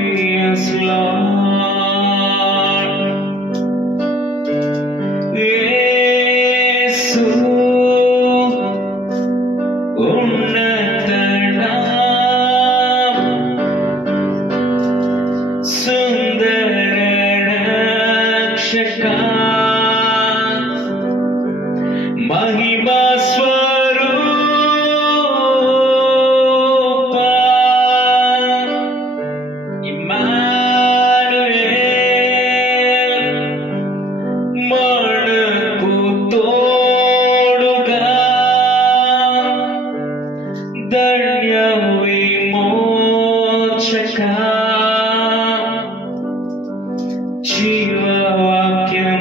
yes Lord. యేసు ఉన్నత నామం, సుందర రక్షక, మహిమా స్వరూప, ఇమ్మానుయేల్, మనకు తోడుగా, ధన్య విమోచక, జీవవాక్యం,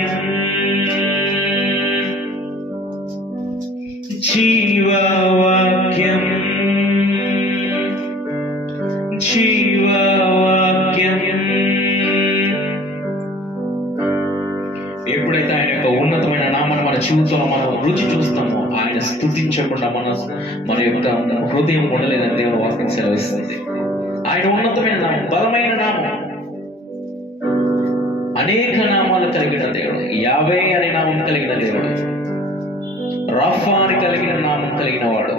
జీవవాక్యం, జీవవాక్యం. ఎప్పుడైతే ఆయన యొక్క ఉన్నతమైన నామాన్ని మన జీవితంలో మనం రుచి చూస్తామో, ఆయన స్తుతించకుండా మన యొక్క హృదయం ఉండలేదని దేవుని వాక్యం సెలవిస్తుంది. ఆయన ఉన్నతమైన నామం, బలమైన నామం, అనేక నామాలు కలిగిన దేవుడు, యావే అనే నామం కలిగిన దేవుడు, రాఫా అని కలిగిన నామం కలిగిన వాడు,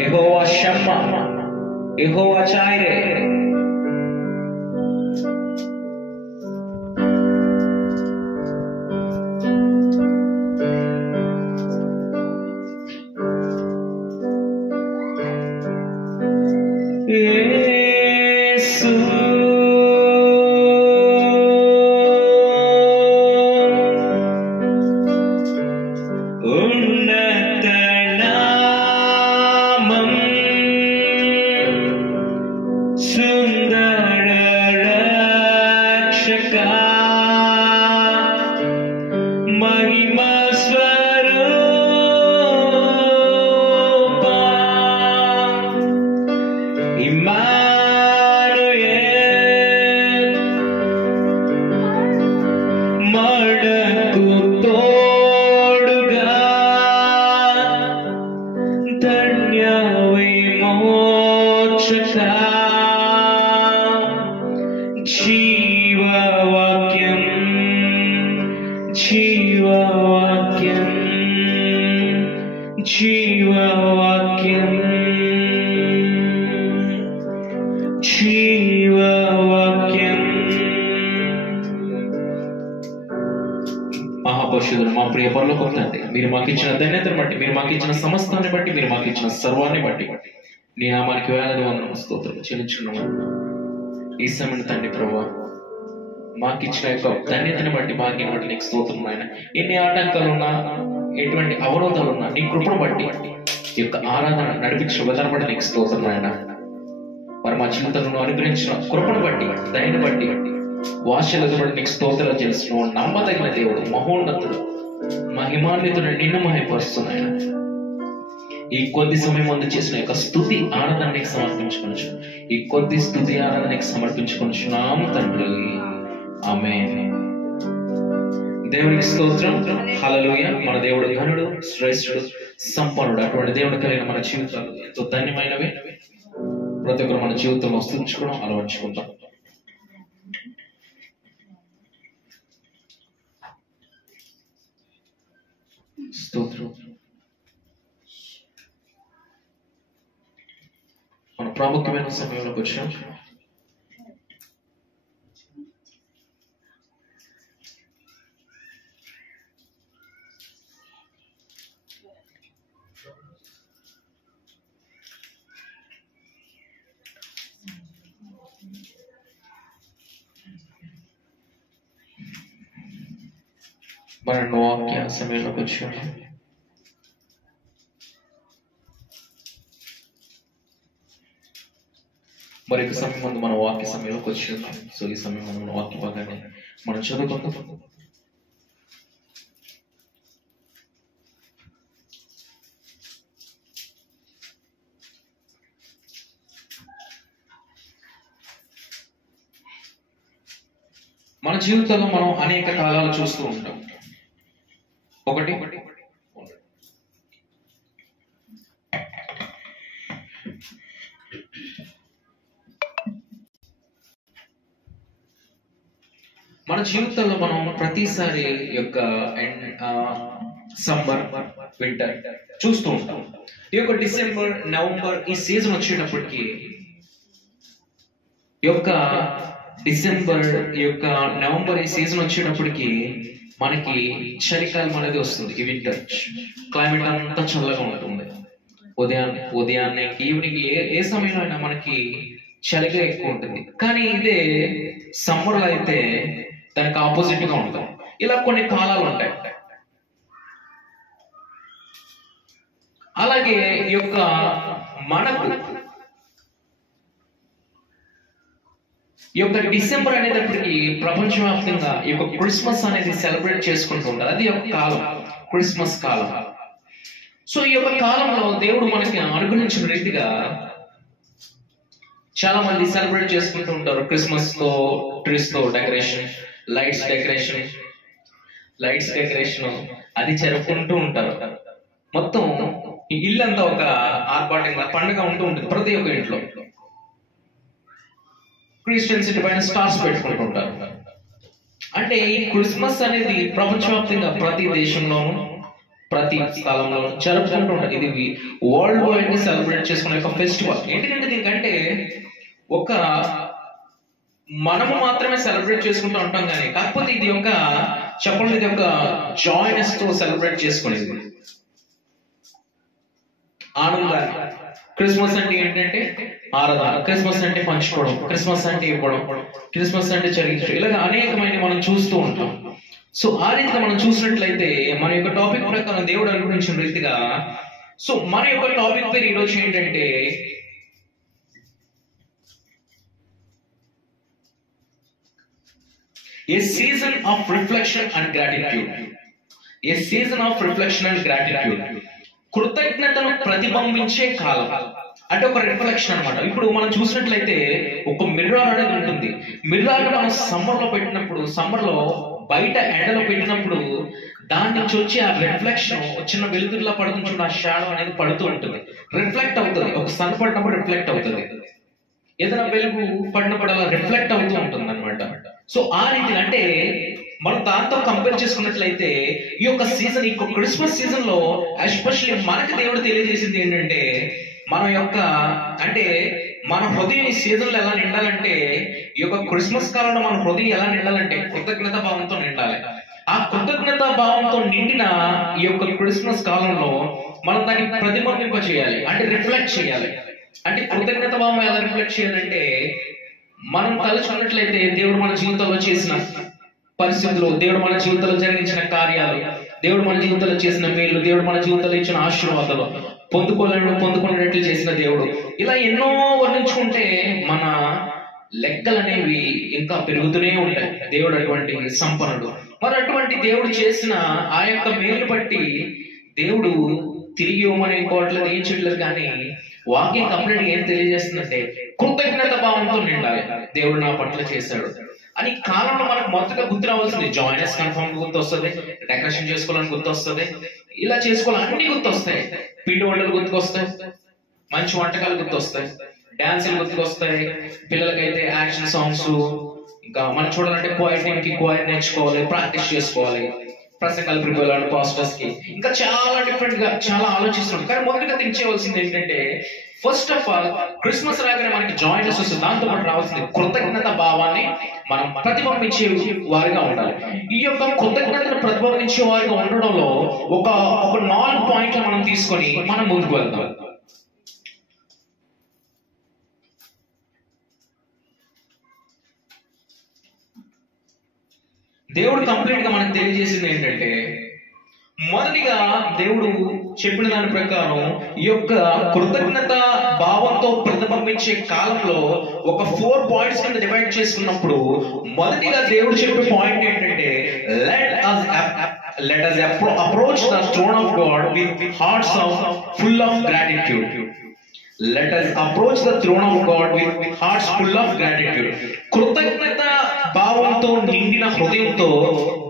యెహోవా షమ్మా, యెహోవా చాయిరే. యేసు ఉన్నత నామం, సుందర రక్షక, మహిమా స్వరూప, ఇమ్మానుయేల్, మనకు తోడుగా, ధన్య విమోచక, జీవవాక్యం, జీవవాక్యం, జీవవాక్యం, జీవవాక్యం. మహాపరిశుద్ధుడు, మా ప్రియ పరలోకపు తండ్రి, మీరు మాకు ఇచ్చిన ధన్యతను బట్టి, మీరు మాకు ఇచ్చిన సమస్తాన్ని బట్టి, మీరు మాకు ఇచ్చిన సర్వాన్ని బట్టి నీ నామానికి వేలాది వందనములు స్తోత్రం చెల్లించుకున్నాము. ఈ సమయం తండ్రి ప్రభువా, మాకు ఇచ్చిన యొక్క ధన్యతని బట్టి, భాగ్యం బట్టి నీకు స్తోత్రం నాయన. ఎన్ని ఆటంకాలు ఉన్నా, ఎటువంటి అవరోధాలు ఉన్నా, నీ కృపను బట్టి ఈ యొక్క ఆరాధన నడిపించిన విధానం బట్టి నీకు స్తోత్రం నాయన. మరి మా జీవితంలో అనుగ్రహించిన కృపను బట్టి, దయను బట్టి, వాశలకు బట్టి నీకు స్తోత్రాలు చేస్తున్నావు. నమ్మదగిన దేవుడు, మహోన్నతుడు, మహిమాన్వితుడు, నిన్ను మహిమపరుస్తున్నాయన. ఈ కొద్ది సమయం ముందు చేసిన యొక్క స్తుతి ఆరాధన నీకు సమర్పించుకొనొచ్చు, ఈ కొద్ది స్తుతి ఆరాధన నీకు సమర్పించుకొనొచ్చున్నాము తండ్రి. ఆమేన్. దేవునికి స్తోత్రం. హల్లెలూయా. మన దేవుడు ఘనుడు, శ్రేష్ఠుడు, సంపన్నుడు. అటువంటి దేవుడు కలిగిన మన జీవితాలు ఎంతో ధన్యమైనవి. ప్రతి ఒక్కరు మన జీవితంలో స్తుతించుకోవడం అలవర్చుకుంటాం. స్తోత్రం. మన ప్రాముఖ్యమైన సమయంలోకి వచ్చాం. మన వాక్య సమయంలోకి వచ్చాం. మరి ఒక సమయం ముందు మన వాక్య సమయంలోకి వచ్చి ఉన్నాం. సో ఈ సమయం మన వాక్య భాగాన్ని మనం చదువుకుందాం. మన జీవితంలో మనం అనేక కాలాలు చూస్తూ ఉంటాం. ఒకటి మన జీవితంలో మనం ప్రతిసారి యొక్క సమ్మర్, వింటర్ చూస్తూ ఉంటాం. ఈ యొక్క డిసెంబర్, నవంబర్ ఈ సీజన్ వచ్చేటప్పటికి డిసెంబర్ నవంబర్ ఈ సీజన్ వచ్చేటప్పటికి మనకి చలికాలం అనేది వస్తుంది. ఈ వింటర్ క్లైమేట్ అంతా చల్లగా ఉంటుంది. ఉదయాన్నే ఈవినింగ్ ఏ సమయంలో అయినా మనకి చలిగా ఎక్కువ ఉంటుంది. కానీ ఇదే సమ్మర్ లో అయితే దానికి ఆపోజిట్ గా ఉంటాం. ఇలా కొన్ని కాలాలు ఉంటాయి. అలాగే మనకు డిసెంబర్ అనేటప్పటికి ప్రపంచవ్యాప్తంగా క్రిస్మస్ అనేది సెలబ్రేట్ చేసుకుంటూ ఉంటారు. అది ఒక కాలం, క్రిస్మస్ కాలం. సో ఈ కాలంలో దేవుడు మనకి అనుగ్రహించిన రీతిగా చాలా మంది సెలబ్రేట్ చేసుకుంటూ ఉంటారు. క్రిస్మస్ తో, ట్రీస్ తో డెకరేషన్, లైట్స్ డెకరేషన్ అది జరుపుకుంటూ ఉంటారు. మొత్తం ఇల్లంతా ఒక ఆర్భాటంగా పండుగ ఉంటూ ఉంటుంది. ప్రతి ఒక్క ఇంట్లో క్రిస్టియన్స్ ఇంటి పైన స్టార్స్ పెట్టుకుంటూ ఉంటారు. అంటే ఈ క్రిస్మస్ అనేది ప్రపంచవ్యాప్తంగా ప్రతి దేశంలోనూ ప్రతి స్థలంలో జరుపుకుంటూ ఉంటారు. ఇది వరల్డ్ వైడ్ గా సెలబ్రేట్ చేసుకునే ఒక ఫెస్టివల్. ఎందుకంటే దీనికంటే మనము మాత్రమే సెలబ్రేట్ చేసుకుంటూ ఉంటాం. కానీ కాకపోతే ఇది చెప్పండి, ఇది జాయినెస్ తో సెలబ్రేట్ చేసుకునేది, ఆనందాన్ని. క్రిస్మస్ అంటే ఏంటంటే ఆరాధన, క్రిస్మస్ అంటే పంచుకోవడం, క్రిస్మస్ అంటే ఇవ్వడం, క్రిస్మస్ అంటే చరించడం, ఇలాగ అనేకమైన మనం చూస్తూ ఉంటాం. సో ఆ రీతిగా మనం చూసినట్లయితే మన యొక్క టాపిక్ ప్రకారం దేవుడు అనుగ్రహించిన రీతిగా, సో మన యొక్క టాపిక్ పేరు ఈరోజు ఏంటంటే a season of reflection and gratitude. A season of reflection and gratitude, కృతజ్ఞతను ప్రతిబింబించే కాలం. అంటే ఒక రిఫ్లెక్షన్ అన్నమాట. ఇప్పుడు మనం చూసినట్లయితే ఒక మిర్రర్ అనేది ఉంటుంది. మిర్రర్ మనం సమ్మర్ లో పెట్టినప్పుడు, సమ్మర్ లో బయట ఎండలో పెట్టినప్పుడు దాని నుంచి వచ్చి ఆ రిఫ్లెక్షన్ చిన్న వెలుతురులా పడుతుంది. ఆ షాడో అనేది పడుతూ ఉంటుంది, రిఫ్లెక్ట్ అవుతుంది. ఒక సన్ పడినప్పుడు రిఫ్లెక్ట్ అవుతుంది, ఏదైనా వెలుగు పడినప్పుడు అలా రిఫ్లెక్ట్ అవుతూ ఉంటుంది అనమాట. సో ఆ రీతి అంటే మనం దాంతో కంపేర్ చేసుకున్నట్లయితే ఈ సీజన్, ఈ క్రిస్మస్ సీజన్ లో ఎస్పెషల్లీ మనకి దేవుడు తెలియజేసింది ఏంటంటే మన హృదయం ఈ సీజన్ లో ఎలా నిండాలంటే, ఈ క్రిస్మస్ కాలంలో మన హృదయం ఎలా నిండాలంటే కృతజ్ఞత భావంతో నిండాలి. ఆ కృతజ్ఞత భావంతో నిండిన ఈ క్రిస్మస్ కాలంలో మనం దాన్ని ప్రతిబింబింప చేయాలి, అంటే రిఫ్లెక్ట్ చేయాలి. అంటే కృతజ్ఞత భావం ఎలా రిఫ్లెక్ట్ చేయాలంటే, మనం తలుచుకున్నట్లయితే దేవుడు మన జీవితంలో చేసిన పరిస్థితులు, దేవుడు మన జీవితంలో జరిగించిన కార్యాలు, దేవుడు మన జీవితంలో చేసిన మేలు, దేవుడు మన జీవితంలో ఇచ్చిన ఆశీర్వాదాలు, పొందుకునేట్లు చేసిన దేవుడు, ఇలా ఎన్నో వర్ణించుకుంటే మన లెక్కలు అనేవి ఇంకా పెరుగుతూనే ఉంటాయి. దేవుడు అటువంటి సంపన్నుడు. మరి అటువంటి దేవుడు చేసిన ఆ యొక్క మేలు బట్టి దేవుడు తిరిగి ఇవ్వమని ఇంకోట్లేదు, ఏం చేయట్లేదు. కానీ వాక్యం కంప్లీట్ ఏం తెలియజేస్తుందంటే కృతజ్ఞత భావంతో నిండాలి. దేవుడు నా పట్ల చేశాడు అని కాలంలో మనకు మొదటగా గుర్తు రావాల్సింది. జాయినెస్ కన్ఫర్మ్ గుర్తు వస్తుంది, డెకరేషన్ చేసుకోవాలని గుర్తు వస్తుంది, ఇలా చేసుకోవాలి అన్ని గుర్తు వస్తాయి. పిండి వంటలు గుర్తుకొస్తాయి, మంచి వంటకాలు గుర్తొస్తాయి, డాన్సులు గుర్తుకొస్తాయి, పిల్లలకైతే యాక్షన్ సాంగ్స్, ఇంకా మనం చూడాలంటే క్వైర్ నేర్చుకోవాలి, ప్రాక్టీస్ చేసుకోవాలి, ప్రసంగాలు ప్రిపేర్ అవ్వాలి పాస్టర్స్ కి, ఇంకా చాలా డిఫరెంట్ గా చాలా ఆలోచిస్తున్నాం. కానీ మొదటిగా థింక్ చేయవలసింది ఏంటంటే, ఫస్ట్ ఆఫ్ ఆల్ క్రిస్మస్ రాగానే మనకి జాయినెస్ వస్తుంది. దాంతో పాటు రావాల్సింది కృతజ్ఞత భావాన్ని మనం ప్రతిబింబించే వారిగా ఉండాలి. ఈ కృతజ్ఞతను ప్రతిబింబించే వారిగా ఉండడంలో ఒక 4 పాయింట్లు మనం తీసుకొని మనం ముందుకు వెళ్తాం. దేవుడు కంప్లీట్ గా మనకు తెలియజేసింది ఏంటంటే, మొదటిగా దేవుడు చెప్పిన దాని ప్రకారం ఈ కృతజ్ఞత భావంతో ప్రతిబింబించే కాలంలో ఒక 4 పాయింట్స్ కింద డివైడ్ చేసుకున్నప్పుడు, మొదటిగా దేవుడు చెప్పే పాయింట్ ఏంటంటే, let us approach the throne of God with hearts full of gratitude. Let us approach the throne of God with hearts full of gratitude. కృతజ్ఞత భావంతో నిండిన హృదయంతో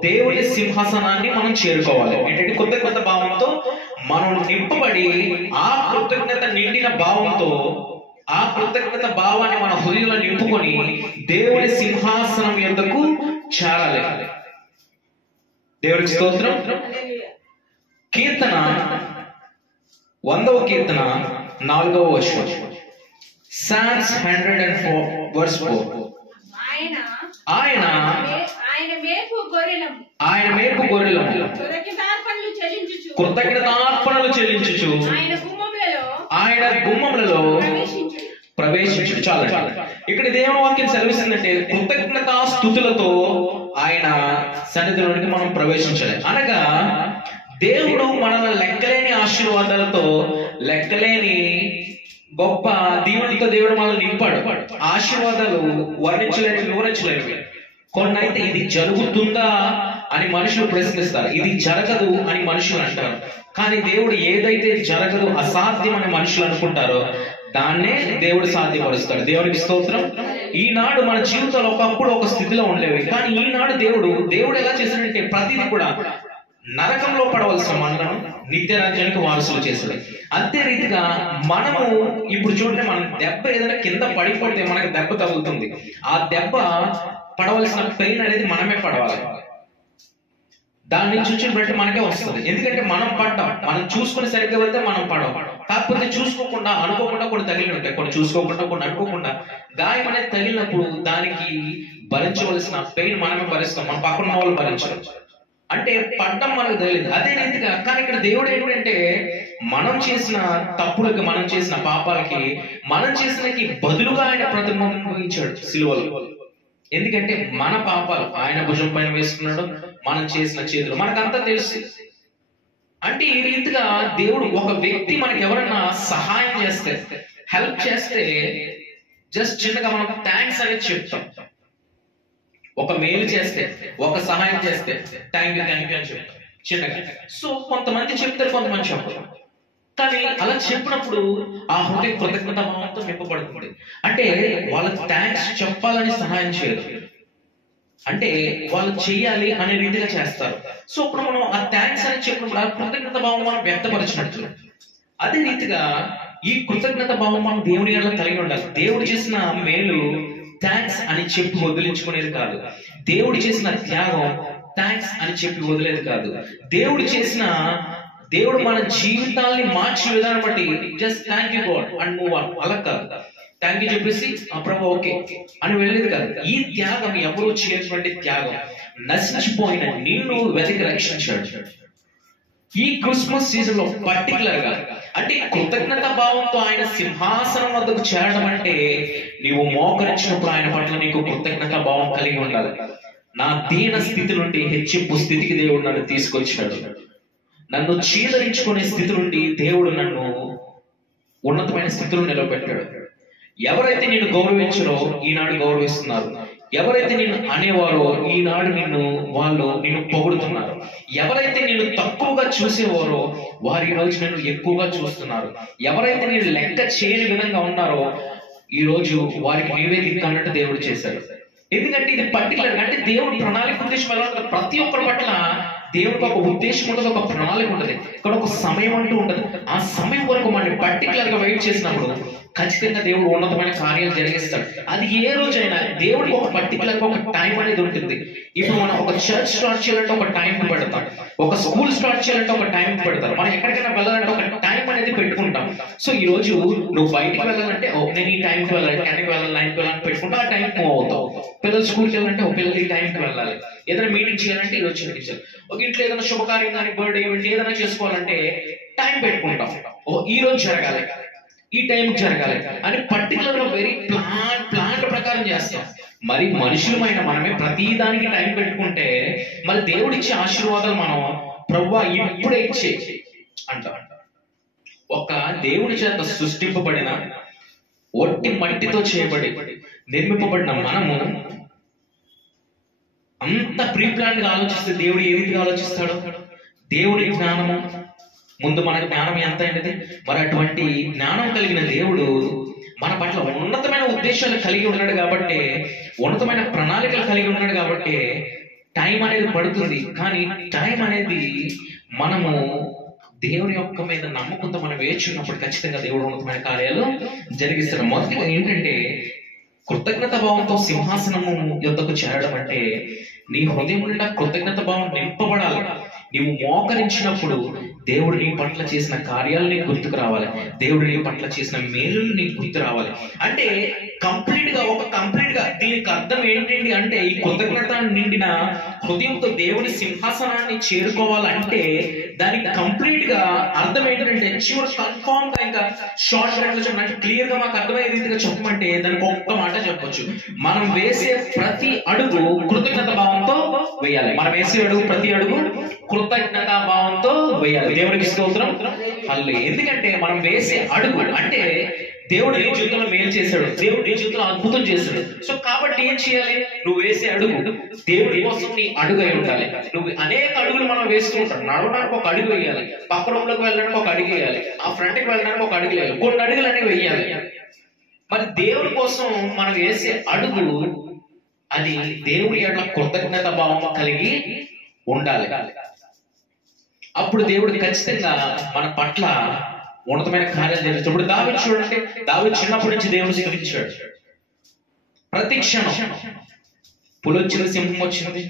దేవుని సింహాసనాన్ని మనం చేరుకోవాలి. ఏంటంటే కృతజ్ఞత భావంతో మనం నింపబడి, ఆ కృతజ్ఞత నిండిన భావంతో ఆ కృతజ్ఞత భావాన్ని మన హృదయంలో నింపుకొని దేవుని సింహాసనం యొద్దకు చాలాలి. దేవుడికి స్తోత్రం. కీర్తన 100వ కీర్తన 4వ వచనం. Psalms 104 verse 4. ఆయన మేపు గొర్రెలము కృతజ్ఞతార్పణలు చెల్లించుచు ఆయన గుమ్మములలో ప్రవేశించు. చాలు. ఇక్కడ దేవుని వాక్యం సెలవిస్తుందంటే కృతజ్ఞతా స్తుతులతో ఆయన సన్నిధిలోనికి మనం ప్రవేశించాలి. అనగా దేవుడు మనల్ని లెక్కలేని ఆశీర్వాదాలతో, లెక్కలేని గొప్ప దీవునితో దేవుడు మనల్ని నింపాడు. ఆశీర్వాదాలు వర్ణించలేని, వివరించలేనివి. కొన్ని అయితే ఇది జరుగుతుందా అని మనుషులు ప్రశ్నిస్తారు, ఇది జరగదు అని మనుషులు అంటారు. కానీ దేవుడు ఏదైతే జరగదు, అసాధ్యం అని మనుషులు అనుకుంటారో దాన్నే దేవుడు సాధ్యపరుస్తాడు. దేవుడికి స్తోత్రం. ఈనాడు మన జీవితంలో ఒకప్పుడు ఒక స్థితిలో ఉండేవి, కానీ ఈనాడు దేవుడు ఎలా చేశాడంటే ప్రతిదీ కూడా నరకంలో పడవలసిన మనలను నిత్య రాజ్యానికి వారసులు చేశాడు. అంతే రీతిగా మనము ఇప్పుడు చూడండి, మన దెబ్బ ఏదైనా కింద పడిపోతే మనకు దెబ్బ తగులుతుంది. ఆ దెబ్బ పడవలసిన పెయిన్ అనేది మనమే పడవాలి. దాని నుంచి వచ్చిన బట్టి మనకే వస్తుంది. ఎందుకంటే మనం పడ్డాం, మనం చూసుకుని సరిగ్గా వెళ్తే మనం పడవ. కాకపోతే చూసుకోకుండా, అనుకోకుండా కొన్ని తగిలి ఉంటాయి, కొన్ని చూసుకోకుండా, కొన్ని అనుకోకుండా గాయం అనేది తగిలినప్పుడు దానికి భరించవలసిన పెయిన్ మనమే భరిస్తాం, మన పక్కన వాళ్ళు భరించరు. అంటే పడ్డం మనకు తెలియదు. అదే రీతిగా కానీ ఇక్కడ దేవుడు ఏంటంటే మనం చేసిన తప్పులకి, మనం చేసిన పాపాలకి, మనం చేసినకి బదులుగా ఆయన ప్రతిబింబించాడు సిలువలో. ఎందుకంటే మన పాపాలు ఆయన భుజం పైన వేసుకున్నాడు, మనం చేసిన చేతులు మనకంతా తెలుసు. అంటే ఈ రీతిగా దేవుడు ఒక వ్యక్తి మనకి ఎవరన్నా సహాయం చేస్తే, హెల్ప్ చేస్తే, జస్ట్ చిన్నగా మనం థ్యాంక్స్ అనేది చెప్తాం. ఒక మేలు చేస్తే, ఒక సహాయం చేస్తే థ్యాంక్ యూ అని చెప్తాం చిన్నగా. సో కొంతమంది చెప్తారు, కొంతమంది చెప్పరు. కానీ అలా చెప్పినప్పుడు ఆ హృదయ కృతజ్ఞత భావంతో నింపబడుతుంది. అంటే వాళ్ళకి థ్యాంక్స్ చెప్పాలని సహాయం చేయరు, అంటే వాళ్ళు చెయ్యాలి అనే రీతిగా చేస్తారు. సో ఇప్పుడు మనం ఆ థ్యాంక్స్ అని చెప్పినప్పుడు ఆ కృతజ్ఞత భావం మనం వ్యక్తపరిచినట్లు. అదే రీతిగా ఈ కృతజ్ఞత భావం మనం దేవుని ఎడల కలిగి ఉండాలి. దేవుడు చేసిన మేలు థ్యాంక్స్ అని చెప్పి వదిలించుకునేది కాదు. దేవుడు చేసిన త్యాగం థ్యాంక్స్ అని చెప్పి వదిలేది కాదు. దేవుడు మన జీవితాల్ని మార్చిన విధానం బట్టి just thank you God and move on, అలా కాదు. థ్యాంక్ యూ చెప్పేసి ఆ ప్రభు ఓకే అని వెళ్ళేది కాదు. ఈ త్యాగం ఎవరు చేయటువంటి త్యాగం, నశించిపోయిన నిన్ను వెతికి రక్షించాడు. ఈ క్రిస్మస్ సీజన్ లో పర్టికులర్ గా అంటే కృతజ్ఞత భావంతో ఆయన సింహాసనం వద్దకు చేరడం అంటే నీవు మోకరించినప్పుడు ఆయన పట్ల నీకు కృతజ్ఞత భావం కలిగి ఉండాలి. నా దీన స్థితి నుండి హెచ్చింపు స్థితికి దేవుడు నన్ను తీసుకొచ్చాడు. నన్ను చీదరించుకునే స్థితి నుండి దేవుడు నన్ను ఉన్నతమైన స్థితిలో నిలబెట్టాడు. ఎవరైతే నిన్ను గౌరవించారో ఈనాడు గౌరవిస్తున్నారు. ఎవరైతే నిన్ను అనేవారో ఈనాడు నిన్ను పొగుడుతున్నారు. ఎవరైతే నిన్ను తక్కువగా చూసేవారో వారు ఈ రోజు నిన్ను ఎక్కువగా చూస్తున్నారు. ఎవరైతే నేను లెక్క చేయని విధంగా ఉన్నారో ఈ రోజు వారికి నీవే దిక్కు అన్నట్టు దేవుడు చేశాడు. ఎందుకంటే ఇది పర్టికులర్ అంటే దేవుడి ప్రణాళిక ఉద్దేశం ఎలా ఉంటుంది, ప్రతి ఒక్కరి పట్ల దేవుడికి ఒక ఉద్దేశం ఉంటుంది, ఒక ప్రణాళిక ఉంటుంది. ఇక్కడ ఒక సమయం అంటూ ఉంటుంది. ఆ సమయం వరకు మనం పర్టికులర్ గా వెయిట్ చేసినప్పుడు ఖచ్చితంగా దేవుడు ఉన్నతమైన కార్యాలు జరిగిస్తాడు. అది ఏ రోజైనా దేవుడికి ఒక పర్టికులర్ గా ఒక టైం అనేది ఉంటుంది. ఇప్పుడు మనం ఒక చర్చ్ స్టార్ట్ చేయాలంటే ఒక టైం పెడతాం, ఒక స్కూల్ స్టార్ట్ చేయాలంటే ఒక టైం పెడతారు, మనం ఎక్కడికైనా వెళ్ళాలంటే ఒక టైం అనేది పెట్టుకుంటాం. సో ఈ రోజు నువ్వు బయటికి వెళ్ళాలంటే నేను ఈ టైంకి వెళ్ళాలి, 10కి వెళ్ళాలి, 9కి వెళ్ళాలని పెట్టుకుంటా ఆ టైంకి మూవ్ అవుతావు. పిల్లలు స్కూల్కి వెళ్ళాలంటే పిల్లలు ఈ టైంకి వెళ్ళాలి. ఏదైనా మీటింగ్ చేయాలంటే ఈ రోజు చేయాలి. ఒక ఇంట్లో ఏదైనా శుభకార్యం కానీ, బర్త్డే ఈవెంట్ ఏదైనా చేసుకోవాలంటే టైం పెట్టుకుంటాం. ఈ రోజు జరగాలి, ఈ టైం జరగాలి అని పర్టికులర్ గా వెరీ ప్లాన్ ప్రకారం చేస్తాం. మరి మనుషులమైన మనమే ప్రతి దానికి టైం పెట్టుకుంటే మరి దేవుడిచ్చే ఆశీర్వాదాలు మనం ప్రభువా ఇప్పుడే ఇచ్చే అంటాం. ఒక దేవుడి చేత సృష్టింపబడిన ఒట్టి మట్టితో చేయబడి నిర్మింపబడిన మనము అంత ప్రీ ప్లాన్ గా ఆలోచిస్తే దేవుడు ఏ రీతిగా ఆలోచిస్తాడో. దేవుడి జ్ఞానము ముందు మన జ్ఞానం ఎంత అయినది, మరి అటువంటి జ్ఞానం కలిగిన దేవుడు మన పట్ల ఉన్నతమైన ఉద్దేశాలు కలిగి ఉన్నాడు కాబట్టి, ఉన్నతమైన ప్రణాళికలు కలిగి ఉన్నాడు కాబట్టి టైం అనేది పడుతుంది. కానీ టైం అనేది మనము దేవుని యొక్క మీద నమ్మకంతో మనం వేచి ఉన్నప్పుడు ఖచ్చితంగా దేవుడు ఉన్నతమైన కార్యాలు జరిగిస్తాడు. మొదటిగా ఏంటంటే కృతజ్ఞత భావంతో సింహాసనము యొద్దకు చేరడం అంటే నీ హృదయం నిండా కృతజ్ఞత భావం నింపబడాలి. నీవు మోకరించినప్పుడు దేవుడు నీ పట్ల చేసిన కార్యాలు నీకు గుర్తుకు రావాలి, దేవుడు నీ పట్ల చేసిన మేలులు నీకు గుర్తు రావాలి. అంటే కంప్లీట్ గా దీనికి అర్థం ఏంటండి అంటే, ఈ కృతజ్ఞత నిండిన హృదయంతో దేవుని సింహాసనాన్ని చేరుకోవాలంటే దానికి కంప్లీట్ గా అర్థం ఏంటంటే, చివరి కన్ఫామ్ గా ఇంకా షార్ట్ కట్ లో చెప్పండి, క్లియర్ గా మాకు అర్థమయ్యే రీతిగా చెప్పమంటే దానికి ఒక్క మాట చెప్పొచ్చు. మనం వేసే ప్రతి అడుగు కృతజ్ఞత భావంతో వేయాలి. మనం వేసే అడుగు ప్రతి అడుగు కృతజ్ఞత భావంతో వేయాలి. దేవునికి స్తోత్రం. హల్లెలూయా. ఎందుకంటే మనం వేసే అడుగు అంటే దేవుడు నీ జీవితంలో మేలు చేశాడు, దేవుడు నీ జీవితంలో అద్భుతం చేశాడు. సో కాబట్టి ఏం చేయాలి? నువ్వు వేసే అడుగు దేవుడి కోసం నీ అడుగు అయి ఉండాలి. నువ్వు అనేక అడుగులు మనం వేస్తూ ఉంటాం. నడవడానికి ఒక అడుగు వేయాలి, పక్క రూమ్లోకి వెళ్ళడానికి ఒక అడుగు వేయాలి, ఆ ఫ్రంట్కి వెళ్ళడానికి ఒక అడుగు వేయాలి, కొన్ని అడుగులు అనేవి వేయాలి. మరి దేవుడి కోసం మనం వేసే అడుగు అది దేవుడి యొక్క కృతజ్ఞత భావం కలిగి ఉండాలి. అప్పుడు దేవుడు ఖచ్చితంగా మన పట్ల ఉన్నతమైన కార్యాలు చేస్తాడు. ఇప్పుడు దావీదు చూడండి, దావీదు చిన్నప్పటి నుంచి దేవుని స్తుతించాడు. ప్రతి క్షణం పులొచ్చింది, సింహం వచ్చింది,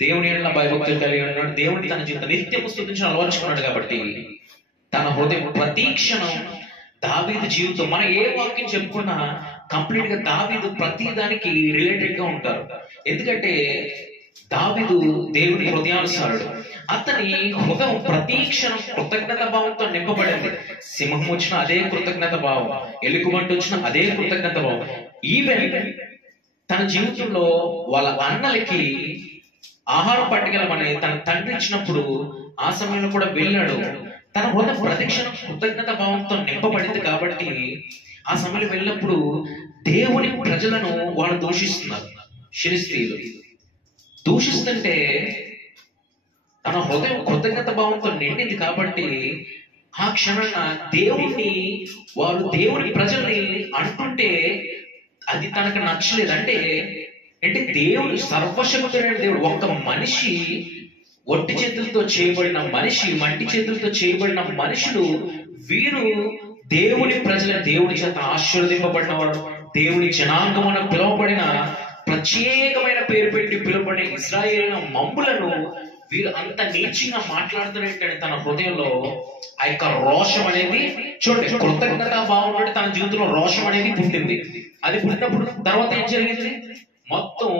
దేవుని ఏళ్ళ భయభక్తులు కలిగి ఉన్నాడు. దేవుడిని తన జీవితం నిత్యము స్తుతించడం అలవర్చుకున్నాడు. కాబట్టి తన హృదయం ప్రతి క్షణం దావీదు జీవితం, మనం ఏ వాక్యం చెప్పుకున్నా కంప్లీట్ గా దావీదు ప్రతి దానికి రిలేటెడ్ గా ఉంటారు. ఎందుకంటే దావీదు దేవుని హృదయానుసారుడు. అతని హృదయం ప్రతి క్షణం కృతజ్ఞత భావంతో నింపబడింది. సింహం వచ్చిన అదే కృతజ్ఞత భావం, ఎలుగుబంటి వచ్చిన అదే కృతజ్ఞత భావం. ఈవెన్ తన జీవితంలో వాళ్ళ అన్నలకి ఆహార పట్టికలమని తన తండ్రి ఇచ్చినప్పుడు ఆ సమయంలో కూడా వెళ్ళాడు. తన హృదయం ప్రతి క్షణం కృతజ్ఞత భావంతో నింపబడింది. కాబట్టి ఆ సమయంలో వెళ్ళినప్పుడు దేవుని ప్రజలను వాళ్ళు దూషిస్తున్నారు. ఫిలిష్తీయులు దూషిస్తుంటే తన హృదయం కృతజ్ఞత భావంతో నిండింది. కాబట్టి ఆ క్షణాన దేవుని ప్రజల్ని అంటుంటే అది తనకు నచ్చలేదు. అంటే దేవుడు సర్వశక్తుడైన దేవుడు, ఒక్క మనిషి, ఒట్టి చేతులతో చేయబడిన మనిషి, మట్టి చేతులతో చేయబడిన మనుషులు, వీరు దేవుని ప్రజల, దేవుడి చేత ఆశీర్వదింపబడిన వారు, దేవుని జనాంగమున పిలువబడిన, ప్రత్యేకమైన పేరు పెట్టి పిలువబడిన ఇశ్రాయేలు మమ్ములను వీరు అంత నీచంగా మాట్లాడుతున్నట్టు తన హృదయంలో ఆ యొక్క రోషం అనేది, చూడండి, కృతజ్ఞత భావం అంటే తన జీవితంలో రోషం అనేది పుట్టింది. అది పుట్టినప్పుడు తర్వాత ఏం జరిగింది? మొత్తం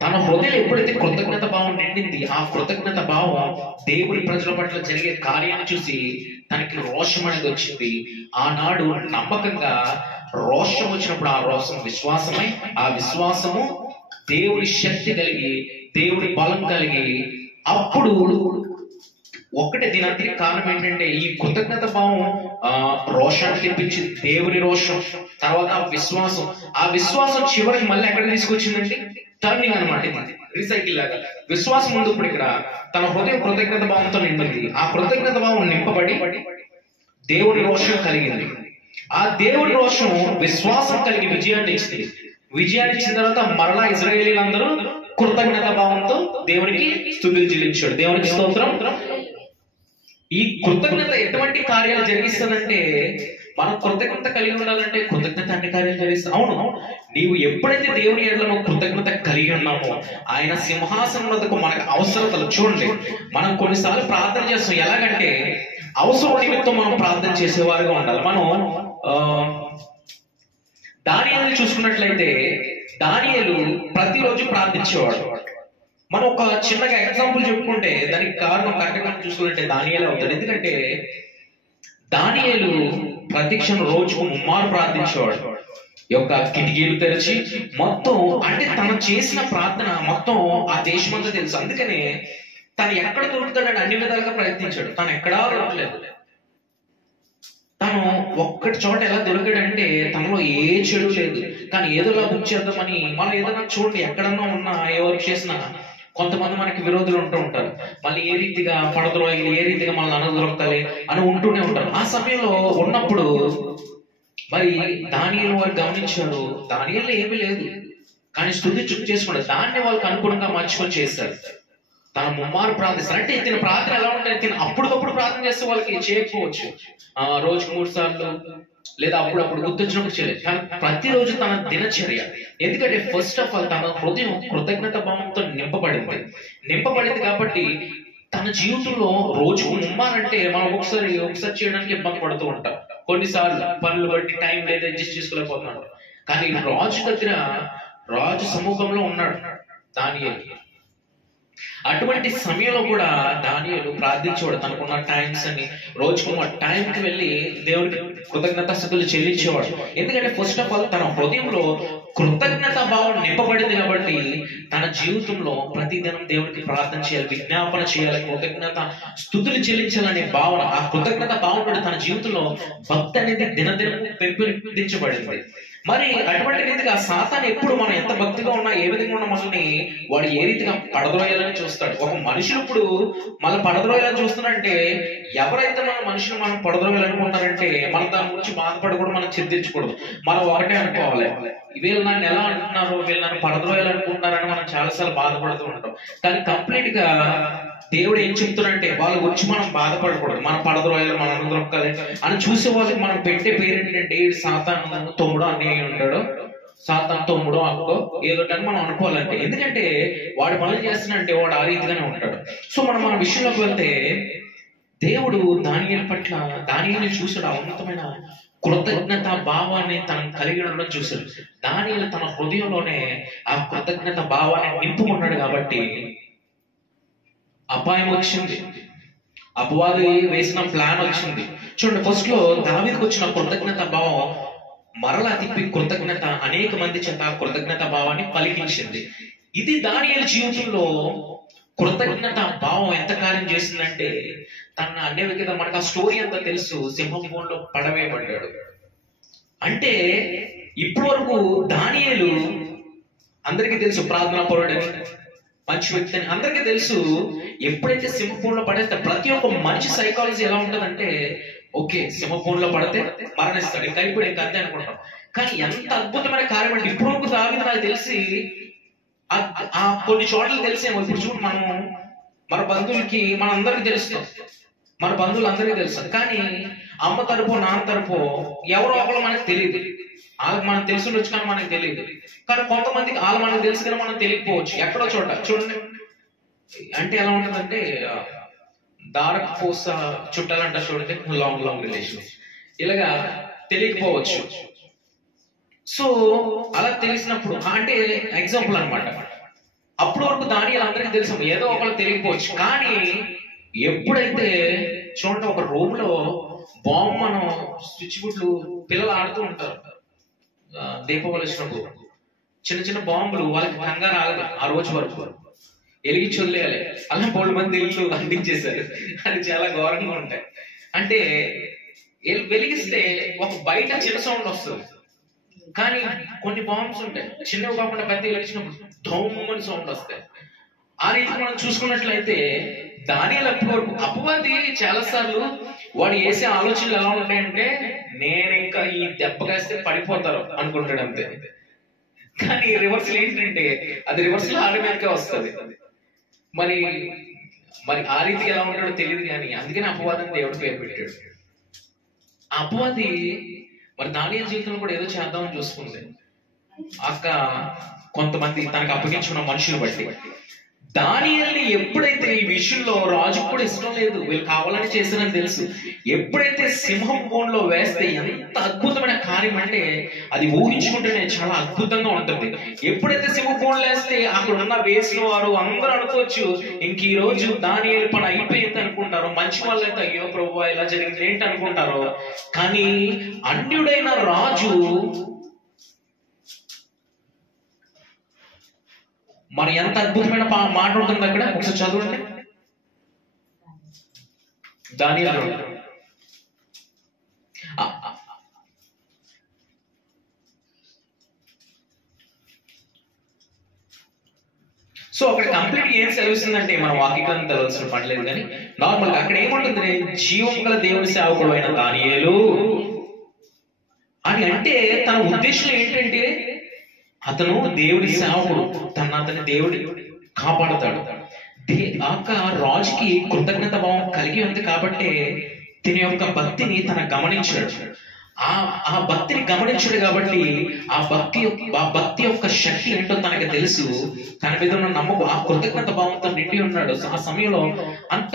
తన హృదయం ఎప్పుడైతే కృతజ్ఞత భావం నిండింది, ఆ కృతజ్ఞత భావం దేవుడి ప్రజల పట్ల జరిగే కార్యాన్ని చూసి తనకి రోషం అనేది వచ్చింది. ఆనాడు నమ్మకంగా రోషం వచ్చినప్పుడు ఆ రోషం విశ్వాసమై, ఆ విశ్వాసము దేవుడి శక్తి కలిగి, దేవుడి బలం కలిగి, అప్పుడు ఒక్కటే దీనికి కారణం ఏంటంటే ఈ కృతజ్ఞత భావం రోషాన్ని తెప్పించింది. దేవుని రోషం, తర్వాత ఆ విశ్వాసం చివరికి మళ్ళీ ఎక్కడ తీసుకొచ్చిందండి? టర్నింగ్ అనమాట, రీసైకిల్ లాగా. విశ్వాసం ముందు ఇప్పుడు ఇక్కడ తన హృదయం కృతజ్ఞత భావంతో నిండింది. ఆ కృతజ్ఞత భావం నింపబడి దేవుని రోషం కలిగింది. ఆ దేవుని రోషం విశ్వాసం కలిగి విజయాన్ని ఇచ్చింది. విజయాన్ని ఇచ్చిన తర్వాత మరలా ఇశ్రాయేలీలందరూ కృతజ్ఞత భావంతో దేవునికి స్తుతులు చెల్లించాడు. దేవునికి స్తోత్రం. ఈ కృతజ్ఞత ఎటువంటి కార్యాలు జరిగిస్తుందంటే, మనం కృతజ్ఞత కలిగి ఉండాలంటే కృతజ్ఞత అన్ని కార్యాలు జరిగిస్తాం. అవును, నీవు ఎప్పుడైతే దేవుని ఎడల కృతజ్ఞత కలిగి ఉన్నామో ఆయన సింహాసనం వద్దకు మనకు అవసరతలు, చూడండి, మనం కొన్నిసార్లు ప్రార్థన చేస్తాం. ఎలాగంటే అవసరం నిమిత్తం మనం ప్రార్థన చేసేవారుగా ఉండాలి. మనం దానియేలుని చూసుకున్నట్లయితే దానియేలు ప్రతిరోజు ప్రార్థించేవాడు. మనం ఒక చిన్నగా ఎగ్జాంపుల్ చెప్పుకుంటే దానికి కారణం కరెక్ట్గా చూసుకుంటే దానియేలే అవుతాడు. ఎందుకంటే దానియేలు ప్రతిక్షణం రోజుకు ముమ్మారు ప్రార్థించేవాడు. యొక్క కిటికీలు తెరిచి మొత్తం, అంటే తను చేసిన ప్రార్థన మొత్తం ఆ దేశమంతా తెలుసు. అందుకనే తను ఎక్కడ దొరుకుతాడని అన్ని విధాలుగా ప్రయత్నించాడు. తను ఎక్కడా దొరకలేదు. తను ఒక్కటి చోట ఎలా దొరికాడంటే తనలో ఏ చెడు లేదు, కానీ ఏదోలా బుక్ చేద్దామని మనం ఏదైనా చూడండి, ఎక్కడన్నా ఉన్నా ఏ వర్క్ చేసినా కొంతమంది మనకి విరోధులు ఉంటూ ఉంటారు. మళ్ళీ ఏ రీతిగా పడద్రోయాలి, ఏ రీతిగా మనల్ని అనదొరకాలి అని ఉంటూనే ఉంటారు. ఆ సమయంలో ఉన్నప్పుడు మరి దానియేలు వారు గమనించారు, దానియేలు ఏమీ లేదు, కానీ స్తుతి చుట్టూ చేసుకున్నాడు. దాన్ని వాళ్ళకి అనుగుణంగా మార్చుకొని చేశారు. తన ముమ్మారు ప్రార్థిస్తారు. అంటే తిన ప్రార్థన ఎలా ఉంటాయి? తిన అప్పటికప్పుడు ప్రార్థన చేస్తే వాళ్ళకి చేయకపోవచ్చు. రోజుకు 3 సార్లు లేదా అప్పుడప్పుడు గుర్తొచ్చినప్పుడు చేయలేదు, కానీ ప్రతిరోజు తన దినచర్య. ఎందుకంటే ఫస్ట్ ఆఫ్ ఆల్ తన హృదయం కృతజ్ఞత భావంతో నింపబడింది కాబట్టి తన జీవితంలో రోజుకు ముమ్మారంటే మనం ఒకసారి చేయడానికి ఇబ్బంది పడుతూ ఉంటాం. కొన్నిసార్లు పనులు బట్టి టైం లేదా అడ్జస్ట్ చేసుకోలేకపోతున్నాడు. కానీ రాజు సమూహంలో ఉన్నాడు దానియేలు. అటువంటి సమయంలో కూడా దానియేలు ప్రార్థించేవాడు. తనకున్న టైమ్స్ అని రోజుకున్న టైంకి వెళ్ళి దేవుడికి కృతజ్ఞతాస్తుతులు చెల్లించేవాడు. ఎందుకంటే ఫస్ట్ ఆఫ్ ఆల్ తన హృదయంలో కృతజ్ఞత భావం నింపబడింది కాబట్టి తన జీవితంలో ప్రతిదినం దేవుడికి ప్రార్థన చేయాలి, విజ్ఞాపన చేయాలి, కృతజ్ఞత స్తుతులు చెల్లించాలనే భావన, ఆ కృతజ్ఞత భావన తన జీవితంలో భక్తి అనేది దినదినం పెంపొందించబడింది. మరి అటువంటి రీతిగా సాతాను ఎప్పుడు మనం ఎంత భక్తిగా ఉన్నా ఏ విధంగా ఉన్నా మనల్ని వాడు ఏ రీతిగా పడద్రోయాలని చూస్తాడు. ఒక మనుషులు ఇప్పుడు మన పడద్రోయాలని చూస్తున్నారంటే, ఎవరైతే మనుషులు మనం పడద్రోయాలనుకుంటారంటే మనం దాని గురించి బాధపడకూడదు, మనం చింతించకూడదు. మనం ఒకటే అనుకోవాలి, వీళ్ళు నన్ను ఎలా అంటున్నారు, వీళ్ళు నన్ను పడద్రోయాలనుకుంటున్నారని మనం చాలాసార్లు బాధపడుతూ ఉంటాం. కానీ కంప్లీట్ గా దేవుడు ఏం చెప్తున్నాడంటే వాళ్ళ గురించి మనం బాధపడకూడదు, మన పడద్రోయాలు మన అనుగ్రహాలు అని చూసే వాళ్ళకి మనం పెట్టే పేరు ఏంటంటే సాతాను తమ్ముడు అన్నయ్య ఉంటాడు, సాతాను తమ్ముడు అక్కో ఏదోటని మనం అనుకోవాలంటే. ఎందుకంటే వాడు పనులు చేస్తున్నాడంటే వాడు ఆ రీతిగానే ఉంటాడు. సో మన విషయంలోకి వెళ్తే దేవుడు దానియేలు పట్ల దానియేలు చూసాడు, ఆ ఉన్నతమైన కృతజ్ఞత భావాన్ని తను కలిగి ఉండడం చూశాడు. దానియేలు తన హృదయంలోనే ఆ కృతజ్ఞత భావాన్ని నింపుకున్నాడు కాబట్టి అపాయం వచ్చింది, అపవాది వేసిన ప్లాన్ వచ్చింది. చూడండి, ఫస్ట్ లో దావీదుకు వచ్చిన కృతజ్ఞత భావం మరలా తిప్పి కృతజ్ఞత అనేక మంది చేత కృతజ్ఞత భావాన్ని పలికించింది. ఇది దానియేలు జీవితంలో కృతజ్ఞత భావం ఎంత కార్యం చేసిందంటే తన అన్ని విధంగా మనకు ఆ స్టోరీ అంతా తెలుసు. సింహం బోన్లో పడవేయబడ్డాడు. అంటే ఇప్పటి వరకు దానియేలు అందరికీ తెలుసు, ప్రార్థనా పరుడని, మంచి వ్యక్తి అని అందరికీ తెలుసు. ఎప్పుడైతే సింహపూర్లో పడేస్తే ప్రతి ఒక్క మనిషి సైకాలజీ ఎలా ఉంటుందంటే, ఓకే సింహపూర్లో పడితే మరణిస్తాడు, ఇంకా అయిపోయి ఇంకా అంతే అనుకుంటాం. కానీ ఎంత అద్భుతమైన కార్యం అంటే ఇప్పుడు వరకు దావీదు నాకు తెలిసి ఆ కొన్ని చోట్ల తెలిసేమో. ఇప్పుడు చూడు, మన బంధువులకి మనందరికీ తెలుస్తాం, మన బంధువులు అందరికీ తెలుస్తాం. కానీ అమ్మ తరపు నాన్న తరపు ఎవరో ఒకరు మనకు తెలియదు. వాళ్ళకి మనం తెలిసి ఉండొచ్చు కానీ మనకు తెలియదు. కానీ కొంతమందికి వాళ్ళు మనకు తెలుసు కానీ మనం తెలియకపోవచ్చు. ఎక్కడో చోట చూడండి, అంటే ఎలా ఉంటుందంటే దారకు పూస చుట్టాలంట చూడండి, లాంగ్ రిలేషన్, ఇలాగా తెలియకపోవచ్చు. సో అలా తెలిసినప్పుడు అంటే ఎగ్జాంపుల్ అనమాట. అప్పటి వరకు దానియేలు అందరికీ తెలుసు, ఏదో ఒకరు తెలియకపోవచ్చు. కానీ ఎప్పుడైతే చూడండి ఒక రూమ్ లో బాంబు, మనం స్విచ్ బుడ్లు పిల్లలు ఆడుతూ ఉంటారు దీపావళి వచ్చినప్పుడు, చిన్న చిన్న బాంబులు వాళ్ళకి కంగారు ఆగదు. ఆ రోజు వరకు వెలిగించి వదిలేయాలి. అలా 3 మంది ఇల్లు అందించేశారు. అది చాలా ఘోరంగా ఉంటాయి. అంటే వెలిగిస్తే ఒక బయట చిన్న సౌండ్ వస్తుంది, కానీ కొన్ని బాంబ్స్ ఉంటాయి చిన్నవి కాకుండా పెద్ద వెలిగించినప్పుడు ధౌమని సౌండ్ వస్తాయి. ఆ రీతి మనం చూసుకున్నట్లయితే దానియేలు అపవాది చాలా సార్లు వాడు వేసే ఆలోచనలు ఎలా ఉంటాయంటే, నేను ఇంకా ఈ దెబ్బ కాస్తే పడిపోతారు అనుకుంటాడు అంతే. కానీ రివర్సల్ ఏంటంటే అది రివర్సల్ ఆటోమేటిక్ గా వస్తుంది. మరి ఆ రీతి ఎలా ఉంటాడో తెలియదు. కానీ అందుకని అపవాదిని దేవుడు పేరు పెట్టాడు. ఆ అపవాది మరి దానియేలు జీవితంలో కూడా ఏదో చేద్దామని చూసుకుంది. కొంతమంది తనకు అప్పగించుకున్న మనుషులు బట్టి దానియేలుని ఎప్పుడైతే ఈ విషయంలో రాజుకు కూడా ఇష్టం లేదు, వీళ్ళు కావాలని చేశారని తెలుసు. ఎప్పుడైతే సింహం బోన్లో వేస్తే ఎంత అద్భుతమైన కార్యం అంటే అది ఊహించుకుంటేనే చాలా అద్భుతంగా ఉంటుంది. ఎప్పుడైతే సింహం బోన్లో వేస్తే అక్కడ ఉన్న వేసిన వారు అందరూ అనుకోవచ్చు ఇంక ఈ రోజు దానియేలు పని అయిపోయింది అనుకుంటారు. మంచి వాళ్ళు అయితే అయ్యో ప్రభువా ఇలా జరిగింది ఏంటి అనుకుంటారు. కానీ అన్యుడైన రాజు మరి ఎంత అద్భుతమైన మాట ఉంటుంది అక్కడ, ఒకసారి చదవండి. దానియేలు సో అక్కడ కంప్లీట్ ఏం సెలవుస్తుందంటే మనం వాక్యీకరణ తెలవాల్సిన పడలేదు. కానీ నార్మల్ గా అక్కడ ఏముంటుంది, జీవం గల దేవుని సేవకుడు అయిన దానియేలు అని అంటే తన ఉద్దేశం ఏంటంటే అతను దేవుడి సేవకుడు, అతని దేవుడి కాపాడుతాడు. రాజుకి కృతజ్ఞత భావం కలిగి ఉంది కాబట్టి తన యొక్క భక్తిని తన గమనించాడు. ఆ భక్తిని గమనించాడు కాబట్టి ఆ భక్తి యొక్క శక్తి ఏంటో తనకి తెలుసు. తన మీద ఉన్న నమ్మకం, ఆ కృతజ్ఞత భావంతో నిండి ఉన్నాడు. ఆ సమయంలో అంత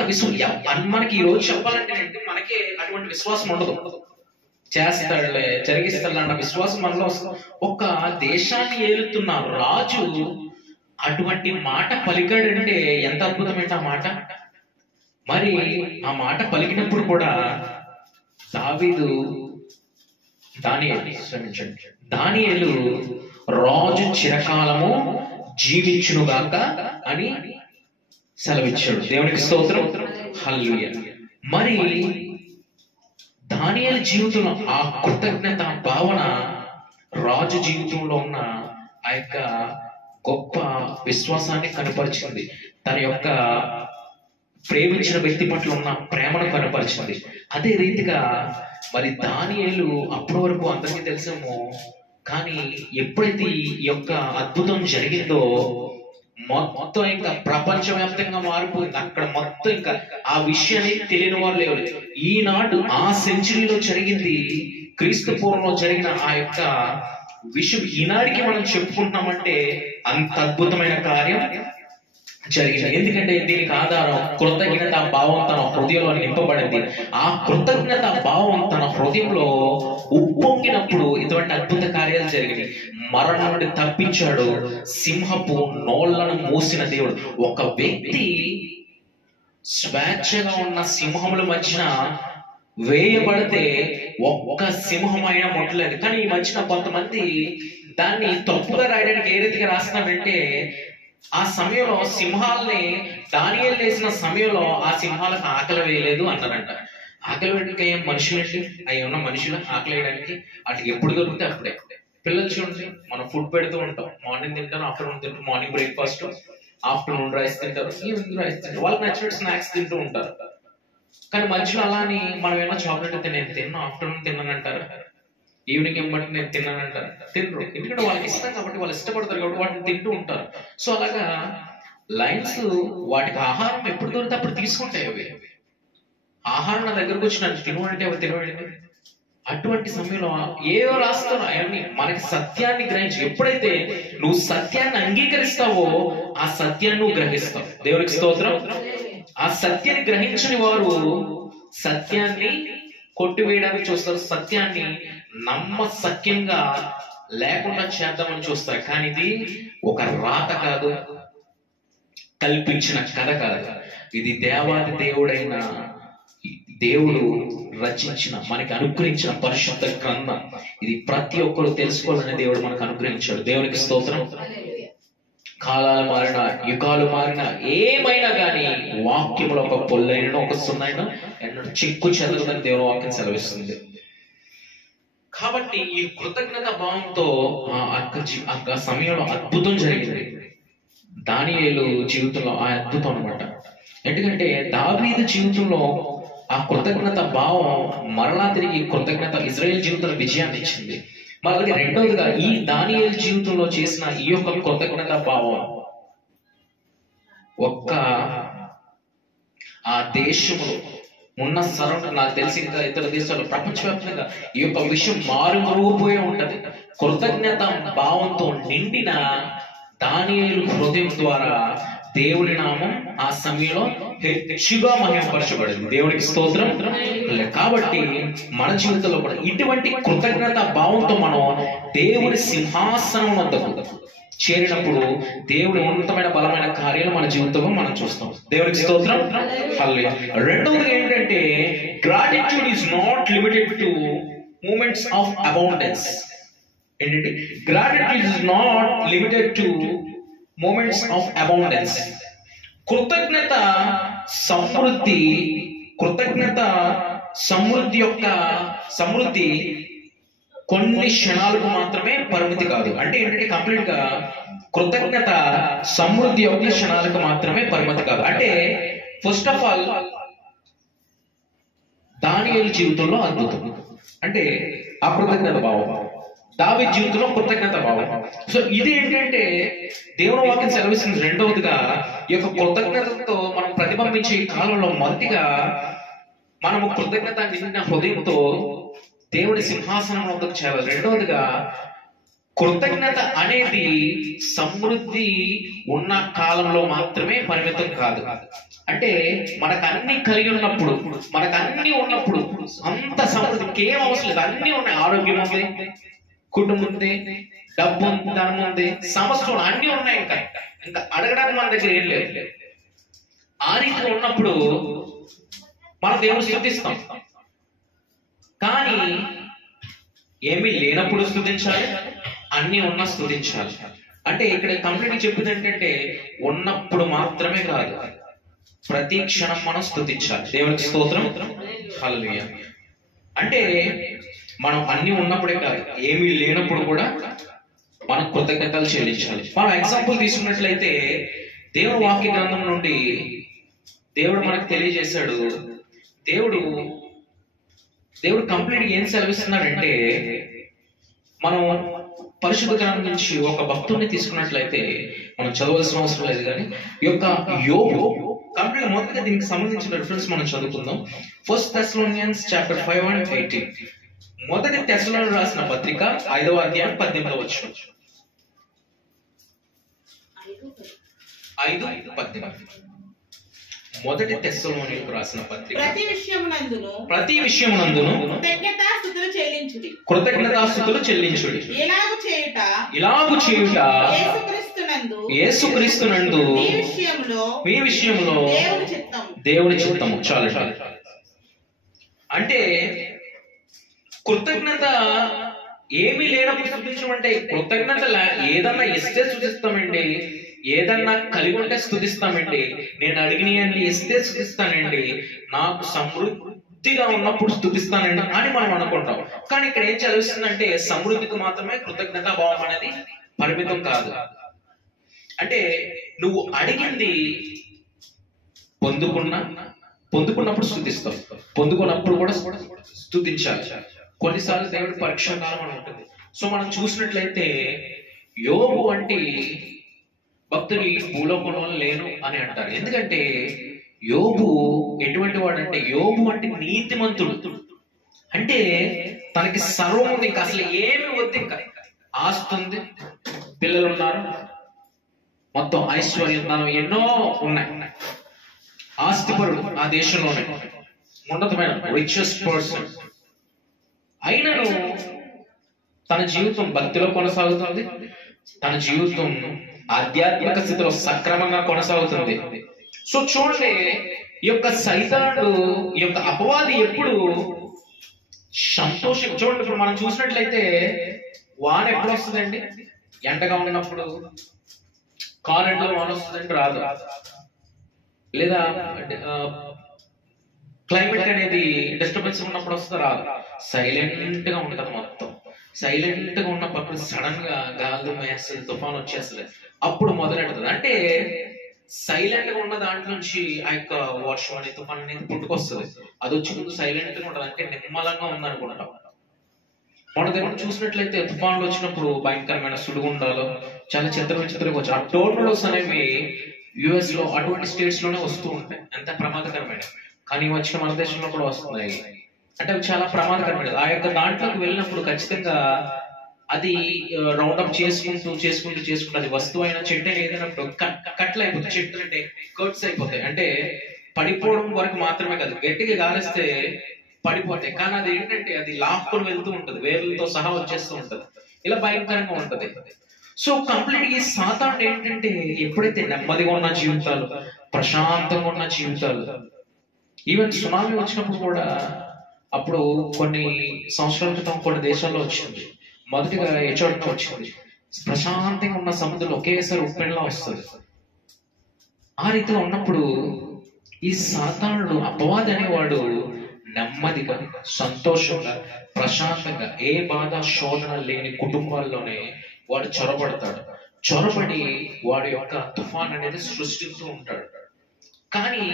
మనకి ఈ రోజు చెప్పాలంటే మనకే అటువంటి విశ్వాసం ఉండదు. చేస్తాడులే, జరిగిస్తాడులే అన్న విశ్వాసం మనలో. ఒక దేశాన్ని ఏలుతున్న రాజు అటువంటి మాట పలికాడంటే ఎంత అద్భుతమైన ఆ మాట. మరి ఆ మాట పలికినప్పుడు కూడా దానియేలు రాజు చిరకాలము జీవించునుగాక అని సెలవిచ్చాడు. దేవునికి స్తోత్రం, హల్లెలూయా. మరి దానియేలు జీవితంలో ఆ కృతజ్ఞత భావన రాజు జీవితంలో ఉన్న ఆ యొక్క గొప్ప విశ్వాసాన్ని కనపరిచింది. తన యొక్క ప్రేమించిన వ్యక్తి పట్ల ఉన్న ప్రేమను కనపరిచింది. అదే రీతిగా మరి దానియేలు అప్పటి వరకు అందరికీ తెలిసేమో, కానీ ఎప్పుడైతే ఈ యొక్క అద్భుతం జరిగిందో మొత్తం ఇంకా ప్రపంచవ్యాప్తంగా మారిపోయింది. అక్కడ మొత్తం ఇంకా ఆ విషయాన్ని తెలియని వాళ్ళు లేవు. ఈనాడు ఆ సెంచరీలో జరిగింది, క్రీస్తు పూర్వంలో జరిగిన ఆ యొక్క విషయం ఈనాడికి మనం చెప్పుకుంటున్నామంటే అంత అద్భుతమైన కార్యం జరిగింది. ఎందుకంటే దీనికి ఆధారం కృతజ్ఞత భావం తన హృదయంలో నింపబడింది. ఆ కృతజ్ఞత భావం తన హృదయంలో ఉప్పొంగినప్పుడు ఇటువంటి అద్భుత కార్యాలు జరిగినాయి. మరణం నుండి తప్పించాడు, సింహపు నోళ్లను మూసిన దేవుడు. ఒక వ్యక్తి స్వేచ్ఛగా ఉన్న సింహముల మధ్యన వేయబడితే ఒక్క సింహమైన ముట్టలేదు. కానీ ఈ మధ్యన కొంతమంది దాన్ని తప్పుగా రాయడానికి ఏ రీతిగా రాస్తున్నారంటే, ఆ సమయంలో సింహాలని దానియేలు వేసిన సమయంలో ఆ సింహాలకు ఆకలి వేయలేదు అన్నారంట. ఆకలి వేయడానికి ఏం మనుషులండి, అవి ఉన్న మనుషులు ఆకలి వేయడానికి వాటికి ఎప్పుడు దొరికితే అప్పుడే. పిల్లలు చూడండి, మనం ఫుడ్ పెడుతూ ఉంటాం. మార్నింగ్ తింటారు, ఆఫ్టర్నూన్ తింటారు. మార్నింగ్ బ్రేక్ఫాస్ట్, ఆఫ్టర్నూన్ రైస్ తింటారు, ఈవినింగ్ రైస్ తింటారు. వాళ్ళకి నచ్చినట్టు స్నాక్స్ తింటూ ఉంటారు. కానీ మధ్యలో అలా అని మనం ఏమన్నా చాక్లెట్ నేను తిన్నాను, ఆఫ్టర్నూన్ తిన్నానంటారు, ఈవినింగ్ ఏమంటే నేను తిన్నానంటారు. తినరు, ఎందుకంటే వాళ్ళకి ఇష్టం కాబట్టి, వాళ్ళు ఇష్టపడతారు కాబట్టి వాటిని తింటూ ఉంటారు. సో అలాగా లైన్స్ వాటికి ఆహారం ఎప్పుడు దొరికితే అప్పుడు తీసుకుంటాయి. అవి ఆహారం నా దగ్గరకు వచ్చి నన్ను తినవంటే అవి తినవండి. అటువంటి సమయంలో ఏవో రాస్తాను అవన్నీ మనకి సత్యాన్ని గ్రహించి, ఎప్పుడైతే నువ్వు సత్యాన్ని అంగీకరిస్తావో ఆ సత్యాన్ని నువ్వు గ్రహిస్తావు. దేవునికి స్తోత్రం. ఆ సత్యాన్ని గ్రహించని వారు సత్యాన్ని కొట్టివేయడానికి చూస్తారు, సత్యాన్ని నమ్మసక్యంగా లేకుండా చేద్దామని చూస్తారు. కానీ ఇది ఒక రాత కాదు, కల్పించిన కథ కాదు. ఇది దేవాది దేవుడైన దేవుడు రచించిన, మనకి అనుగ్రహించిన పరిశుద్ధ గ్రంథం. ఇది ప్రతి ఒక్కరు తెలుసుకోవాలని దేవుడు మనకు అనుగ్రహించాడు. దేవునికి స్తోత్రం. కాలాలు మారిన, యుగాలు మారిన, ఏమైనా కానీ వాక్యంలో ఒక పొల్లైన, ఒక సున్నైనా ఎన్నడూ చిక్కు చెదరదని దేవుని వాక్యం సెలవిస్తుంది. కాబట్టి ఈ కృతజ్ఞత భావంతో ఆ సమయంలో అద్భుతం జరిగింది దానియేలు జీవితంలో. ఆ అద్భుతం అన్నమాట. ఎందుకంటే దావీదు జీవితంలో ఆ కృతజ్ఞత భావం మరలా తిరిగి కృతజ్ఞత ఇజ్రాయేల్ జీవితంలో విజయాన్ని ఇచ్చింది. మరి రెండవదిగా ఈ దానియేలు జీవితంలో చేసిన ఈ యొక్క కృతజ్ఞత భావం ఒక్క ఆ దేశంలో ఉన్న సరౌండ్, నాకు తెలిసి ఇంకా ఇతర దేశాల్లో ప్రపంచవ్యాప్తంగా ఈ యొక్క విషయం మారుమరుగుపోయే ఉంటది. కృతజ్ఞత భావంతో నిండిన దానియేలు హృదయం ద్వారా దేవుని నామం ఆ సమయంలో హెచ్చుగా మహిమపరచబడింది. దేవునికి స్తోత్రం. కాబట్టి మన జీవితంలో కూడా ఇటువంటి కృతజ్ఞత భావంతో మనం దేవుని సింహాసనం వద్దకు చేరినప్పుడు దేవుని ఉన్నతమైన బలమైన కార్యాలు మన జీవితంలో మనం చూస్తాం. దేవునికి స్తోత్రం. హల్లెలూయా. రెండవది ఏంటంటే, gratitude is not limited to moments of abundance. ఏంటంటే gratitude is not limited to moments of abundance. కృతజ్ఞత సమృద్ధి యొక్క సమృద్ధి కొన్ని క్షణాలకు మాత్రమే పరిమితి కాదు. అంటే ఏంటంటే కంప్లీట్ గా కృతజ్ఞత సమృద్ధి యొక్క క్షణాలకు మాత్రమే పరిమితి కాదు. అంటే ఫస్ట్ ఆఫ్ ఆల్ దానియేలు జీవితంలో అద్భుతం అంటే ఆ కృతజ్ఞత భావం, దావీదు జీవితంలో కృతజ్ఞత భావం. సో ఇది ఏంటంటే దేవుని వాక్యం సెలవిస్తుంది. రెండవదిగా ఈ యొక్క కృతజ్ఞతతో మనం ప్రతిబింబించే ఈ కాలంలో మొదటిగా మనము కృతజ్ఞత నిండిన హృదయంతో దేవుడి సింహాసనం వద్దకు చేరాలి. రెండవదిగా కృతజ్ఞత అనేది సమృద్ధి ఉన్న కాలంలో మాత్రమే పరిమితం కాదు. అంటే మనకు అన్ని కలిగి ఉన్నప్పుడు, మనకు అన్ని ఉన్నప్పుడు, అంత సమృద్ధికి ఏం అవసరం లేదు, అన్ని ఉన్నాయి. ఆరోగ్యం ఉంది, కుటుంబం ఉంది, డబ్బు ఉంది, ధనం ఉంది, సమస్యలు అన్ని ఉన్నాయి. ఇంకా అడగడానికి మన దగ్గర ఏం లేదు. ఆ రీతిలో ఉన్నప్పుడు మనం దేవుని స్తుతిస్తాం. కానీ ఏమీ లేనప్పుడు స్తుతించాలి, అన్ని ఉన్నా స్తుతించాలి. అంటే ఇక్కడ కంప్లీట్ చెప్పింది ఏంటంటే ఉన్నప్పుడు మాత్రమే కాదు, ప్రతి క్షణం మనం స్తుతించాలి. దేవునికి స్తోత్రం, హల్లెలూయా. అంటే మనం అన్ని ఉన్నప్పుడే కాదు, ఏమీ లేనప్పుడు కూడా మనం కృతజ్ఞతలు చెల్లించాలి. మనం ఎగ్జాంపుల్ తీసుకున్నట్లయితే దేవుడు వాక్య గ్రంథం నుండి దేవుడు మనకు తెలియజేశాడు. దేవుడు కంప్లీట్ ఏం సెలవిస్తున్నాడంటే, మనం పరిశుద్ధ గ్రంథం నుంచి ఒక భక్తుడిని తీసుకున్నట్లయితే మనం చదవాల్సిన అవసరం లేదు. కానీ ఈ యొక్క యోబు కంప్లీట్ మొదటిగా దీనికి సంబంధించిన రిఫరెన్స్ మనం చదువుకుందాం. 1 Thessalonians chapter 5:18. మొదటి తెస్సలోనికీయులకు రాసిన పత్రిక 5వ అధ్యాయం 18వ వచనం. 5:18. మొదటి తెస్సలోనికీయులకు రాసిన పత్రిక. ప్రతి విషయమునందును కృతజ్ఞతాస్తుతులు చెల్లించుడి. ఇలాగు చేయుట యేసుక్రీస్తునందు మీ విషయంలో దేవుని చిత్తము. చాలు. అంటే కృతజ్ఞత ఏమీ లేనప్పుడు స్తుతించమంటే, కృతజ్ఞత ఏదన్నా ఇస్తే స్తుతిస్తామండి, ఏదన్నా కలిగి ఉంటే స్తుతిస్తామండి, నేను అడిగినవన్నీ ఇస్తే స్తుతిస్తానండి, నాకు సమృద్ధిగా ఉన్నప్పుడు స్తుతిస్తానండి అని మనం అనుకుంటాం. కానీ ఇక్కడ ఏం చదివిస్తుందంటే సమృద్ధికి మాత్రమే కృతజ్ఞతా భావం అనేది పరిమితం కాదు. అంటే నువ్వు అడిగింది పొందుకున్నప్పుడు స్తుతిస్తావు, పొందుకున్నప్పుడు కూడా స్తుతించాలి. కొన్నిసార్లు దేవుడి పరీక్షా కాలం అని ఉంటుంది. సో మనం చూసినట్లయితే యోబు వంటి భక్తులు ఈ భూలోకంలో లేను అని అంటారు. ఎందుకంటే యోబు ఎటువంటి వాడు అంటే, యోబు వంటి నీతిమంతుడు. అంటే తనకి సర్వం ఉంది, ఇంకా అసలు ఏమి వద్దు, ఇంకా ఆస్తి ఉంది, పిల్లలు ఉన్నారు, మొత్తం ఐశ్వర్యం ఎన్నో ఉన్నాయి. ఆస్తిపరుడు ఆ దేశంలోనే, ఉన్నతమైన రిచెస్ట్ పర్సన్. అయినను తన జీవితం భక్తిలో కొనసాగుతుంది, తన జీవితం ఆధ్యాత్మిక స్థితిలో సక్రమంగా కొనసాగుతుంది. సో చూడండి, ఈ యొక్క సైతానుడు, ఈ యొక్క అపవాది ఎప్పుడు సంతోషం. చూడండి, ఇప్పుడు మనం చూసినట్లయితే వాన ఎప్పుడు వస్తుందండి? ఎండగా ఉన్నప్పుడు. కారెంట్లో వాన వస్తుందండి? రాదు. లేదా క్లైమేట్ అనేది డిస్టర్బెన్స్ ఉన్నప్పుడు వస్తుంది? రాదు. సైలెంట్ గా ఉంటది మొత్తం. సైలెంట్ గా ఉన్నప్పుడు సడన్ గా గాలి వేస్తుంది, తుఫాన్ వచ్చేస్తుంది, అప్పుడు మొదలెడుతుంది. అంటే సైలెంట్ గా ఉన్న దాంట్లో నుంచి ఆ యొక్క వర్షం అనేది, తుఫాన్ అనేది పుట్టుకొస్తుంది. అది వచ్చి ముందు సైలెంట్ గా ఉంటది, అంటే నిమ్మలంగా ఉందనుకుంటాం. మన దగ్గర చూసినట్లయితే తుఫాన్లు వచ్చినప్పుడు భయంకరమైన సుడిగుండాలు, చాలా చిత్రంగా వచ్చి ఆ టోర్నడోస్ అనేవి యుఎస్ లో అటువంటి స్టేట్స్ లోనే వస్తూ ఉంటాయి. ఎంత ప్రమాదకరమైన, కానీ వచ్చిన మన దేశంలో కూడా వస్తున్నాయి. అంటే అవి చాలా ప్రమాదకరమైనది. ఆ యొక్క దాంట్లోకి వెళ్ళినప్పుడు ఖచ్చితంగా అది రౌండప్ చేసుకుంటూ అది వస్తువు అయినా చెట్టు ఏదైనా కట్లు అయిపోతాయి. చెట్లు అంటే కర్ట్స్ అయిపోతాయి. అంటే పడిపోవడం వరకు మాత్రమే కాదు, గట్టిగా గాలిస్తే పడిపోతాయి. కానీ అది ఏంటంటే అది లాక్కొని వెళ్తూ ఉంటది, వేర్లతో సహా వచ్చేస్తూ ఉంటది. ఇలా భయంకరంగా ఉంటది. సో కంప్లీట్ ఈ సాతానుడు ఏంటంటే, ఎప్పుడైతే నెమ్మదిగా ఉన్న జీవితాలు, ప్రశాంతంగా ఉన్న జీవితాలు, ఈవెన్ సునామీ వచ్చినప్పుడు కూడా, అప్పుడు కొన్ని సంవత్సరాల క్రితం కొన్ని దేశాల్లో వచ్చింది. మొదటిగా ఎచోట్కి వచ్చింది. ప్రశాంతంగా ఉన్న సముద్రం ఒకేసారి ఉప్పెనలా వస్తుంది. ఆ రీతిలో ఉన్నప్పుడు ఈ సాతానుడు, అపవాది అనేవాడు నెమ్మదిగా, సంతోషంగా, ప్రశాంతంగా, ఏ బాధ శోధన లేని కుటుంబాల్లోనే వాడు చొరబడి వాడి యొక్క తుఫాన్ అనేది సృష్టిస్తూ ఉంటాడు. కానీ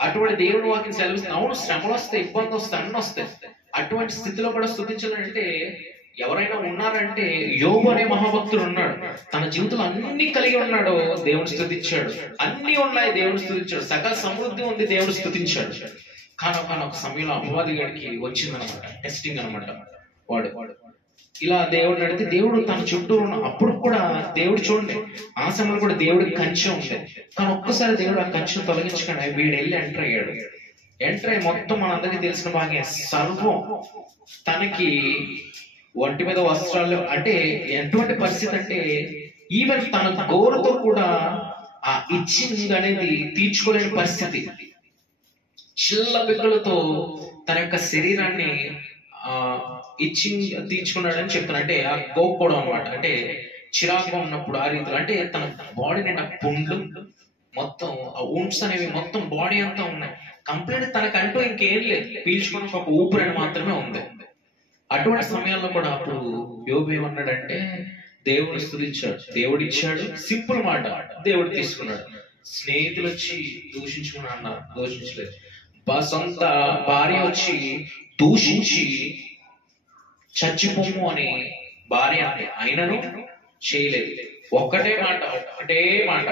అటువంటి దేవుడు వాక్యం సెలవిస్తుంది. అవును, శ్రమలు వస్తాయి, ఇబ్బంది వస్తాయి, అన్ని వస్తాయి. అటువంటి స్థితిలో కూడా స్తుతించాలంటే ఎవరైనా ఉన్నారంటే యోబు అనే మహాభక్తుడు ఉన్నాడు. తన జీవితంలో అన్ని కలిగి ఉన్నాడు, దేవుడు స్తుతించాడు. అన్ని ఉన్నాయి, దేవుడు స్తుతించాడు. సకల సమృద్ధి ఉంది, దేవుడు స్తుతించాడు. కానీ ఒక సమయంలో అపవాది గడికి వచ్చిందనమాట, టెస్టింగ్ అనమాట. వాడు ఇలా దేవుడిని అడిగితే దేవుడు తన చుట్టూ ఉన్న, అప్పుడు కూడా దేవుడు చూడండి ఆ సమయంలో కూడా దేవుడికి కంచె ఉండేది. కానీ ఒక్కసారి దేవుడు ఆ కంచెను తొలగించకుండా వీడు వెళ్ళి ఎంటర్ అయ్యాడు. ఎంటర్ అయ్యి మొత్తం మనందరికీ తెలిసిన బాగా సర్వం తనకి ఒంటి మీద వస్త్రాలు, అంటే ఎటువంటి పరిస్థితి అంటే ఈవెన్ తన గోరుతో కూడా ఆ ఇచ్చింగ్ అనేది తీర్చుకోలేని పరిస్థితి. చిల్ల పిక్కలతో తన యొక్క శరీరాన్ని ఇచ్చింగ్ తీర్చుకున్నాడని చెప్తున్నా. అంటే ఆ గోక్కోవడం అనమాట, అంటే చిరాకుగా ఉన్నప్పుడు ఆ రీతిలో, అంటే తన బాడీ నిండా పుండ్లు మొత్తం ఆ వుండ్స్ అనేవి మొత్తం బాడీ అంతా ఉన్నాయి. కంప్లీట్ తనకంటూ ఇంకేం లేదు, పీల్చుకోవడానికి ఒక ఊపిరి మాత్రమే ఉంది. అటువంటి సమయాల్లో కూడా అప్పుడు యోబు ఏమన్నాడంటే దేవుడు స్తుతించాడు, దేవుడు ఇచ్చాడు, సింపుల్ మాట, దేవుడు తీసుకున్నాడు. స్నేహితులు వచ్చి దూషించుకుని అన్నారు, దూషించలేదు. సొంత భార్య వచ్చి దూషించి చచ్చిపోము అని భార్య అంటే అయినను చేయలేదు. ఒకటే మాట,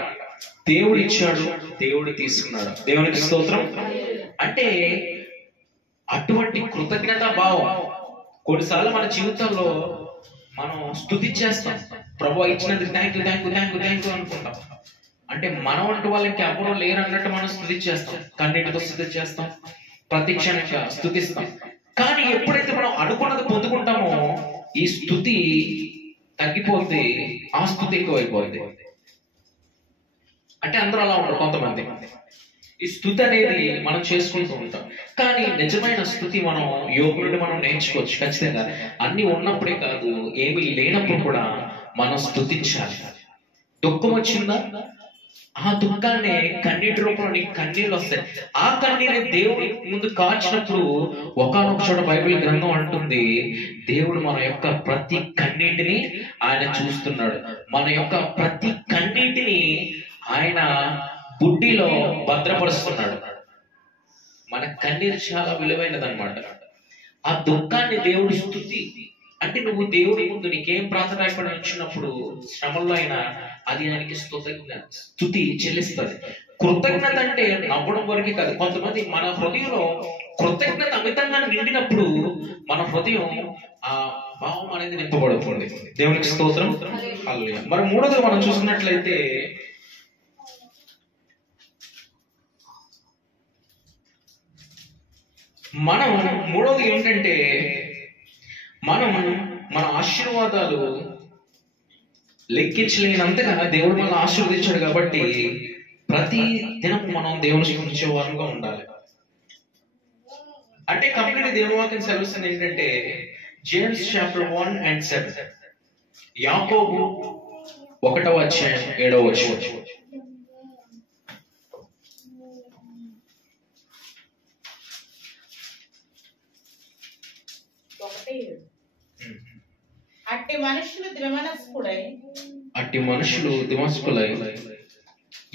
దేవుడు ఇచ్చాడు, దేవుడు తీసుకున్నాడు. దేవునికి స్తోత్రం. అంటే అటువంటి కృతజ్ఞత భావం కొన్నిసార్లు మన జీవితంలో మనం స్తుతి చేస్తాం, ప్రభు ఇచ్చినందుకు థ్యాంక్ యూ అనుకుంటాం. అంటే మనం అంటూ వాళ్ళకి ఎవరో లేరు అన్నట్టు మనం స్తుతి చేస్తాం, కన్నీటితో స్తుతి చేస్తాం, ప్రతి క్షణంగా స్తుతిస్తాం. కానీ ఎప్పుడైతే మనం అనుకున్నది పొందుకుంటామో ఈ స్తుతి తగ్గిపోతే ఆ స్తుతి ఎక్కువైపోయింది. అంటే అందరూ అలా ఉంటారు. కొంతమంది ఈ స్తుతి అనేది మనం చేసుకుంటూ ఉంటాం. కానీ నిజమైన స్తుతి మనం యోగు నుండి మనం నేర్చుకోవచ్చు ఖచ్చితంగా. అన్ని ఉన్నప్పుడే కాదు, ఏమీ లేనప్పుడు కూడా మనం స్తుతించాలి. దుఃఖం వచ్చిందా, ఆ దుఃఖాన్ని కన్నీటి రూపంలో నీకు కన్నీళ్ళు వస్తాయి. ఆ కన్నీరే దేవుడి ముందు కాచినప్పుడు ఒకానొక చోట బైబిల్ గ్రంథం అంటుంది, దేవుడు మన యొక్క ప్రతి కన్నీటిని ఆయన చూస్తున్నాడు. మన యొక్క ప్రతి కన్నీటిని ఆయన బుడ్డిలో భద్రపరుస్తున్నాడు. మన కన్నీరు చాలా విలువైనది అనమాట. ఆ దుఃఖాన్ని దేవుడి స్తుతి, అంటే నువ్వు దేవుడి ముందు నీకేం ప్రార్థన వచ్చినప్పుడు శ్రమల్లో అయినా అది ఆయనకి స్తుతి చెల్లిస్తుంది. కృతజ్ఞత అంటే నవ్వడం వరకే కాదు. కొంతమంది మన హృదయంలో కృతజ్ఞత అమితంగా నిండినప్పుడు మన హృదయం ఆ భావం అనేది నింపబడుతుంది. దేవునికి స్తోత్రం. హల్లెలూయా. మరి మూడోది మనం చూసినట్లయితే మూడోది ఏంటంటే మన ఆశీర్వాదాలు లెక్కించలేనంతగా దేవుడు మనల్ని ఆశీర్వదించాడు. కాబట్టి ప్రతి దినం మనం దేవుని స్తుతించే వారంగా ఉండాలి. అంటే కంప్లీట్ దేవుని వాక్యం సెలవుస్తుంది ఏంటంటే జేమ్స్ చాప్టర్ 1:7, యాకోబు 1:7. అట్టి మనుషులు ద్విమనస్కులై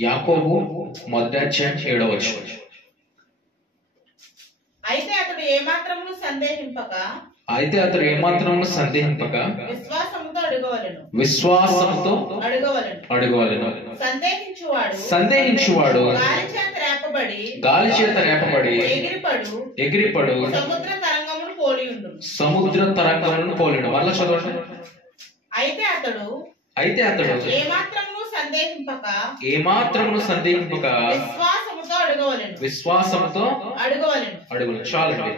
యాకోబు 1:7. అయితే అతడు ఏమాత్రమును సందేహింపక విశ్వాసముతో అడగవలెను. సందేహించువాడు గాలి చేత రేపబడి ఎగిరిపడు సముద్ర తరంగములను పోలిండు. వల్ల చదవండి. అయితే అతడు ఏమాత్రమును సందేహింపక విశ్వాసముతో అడగవలెను. చాలండి.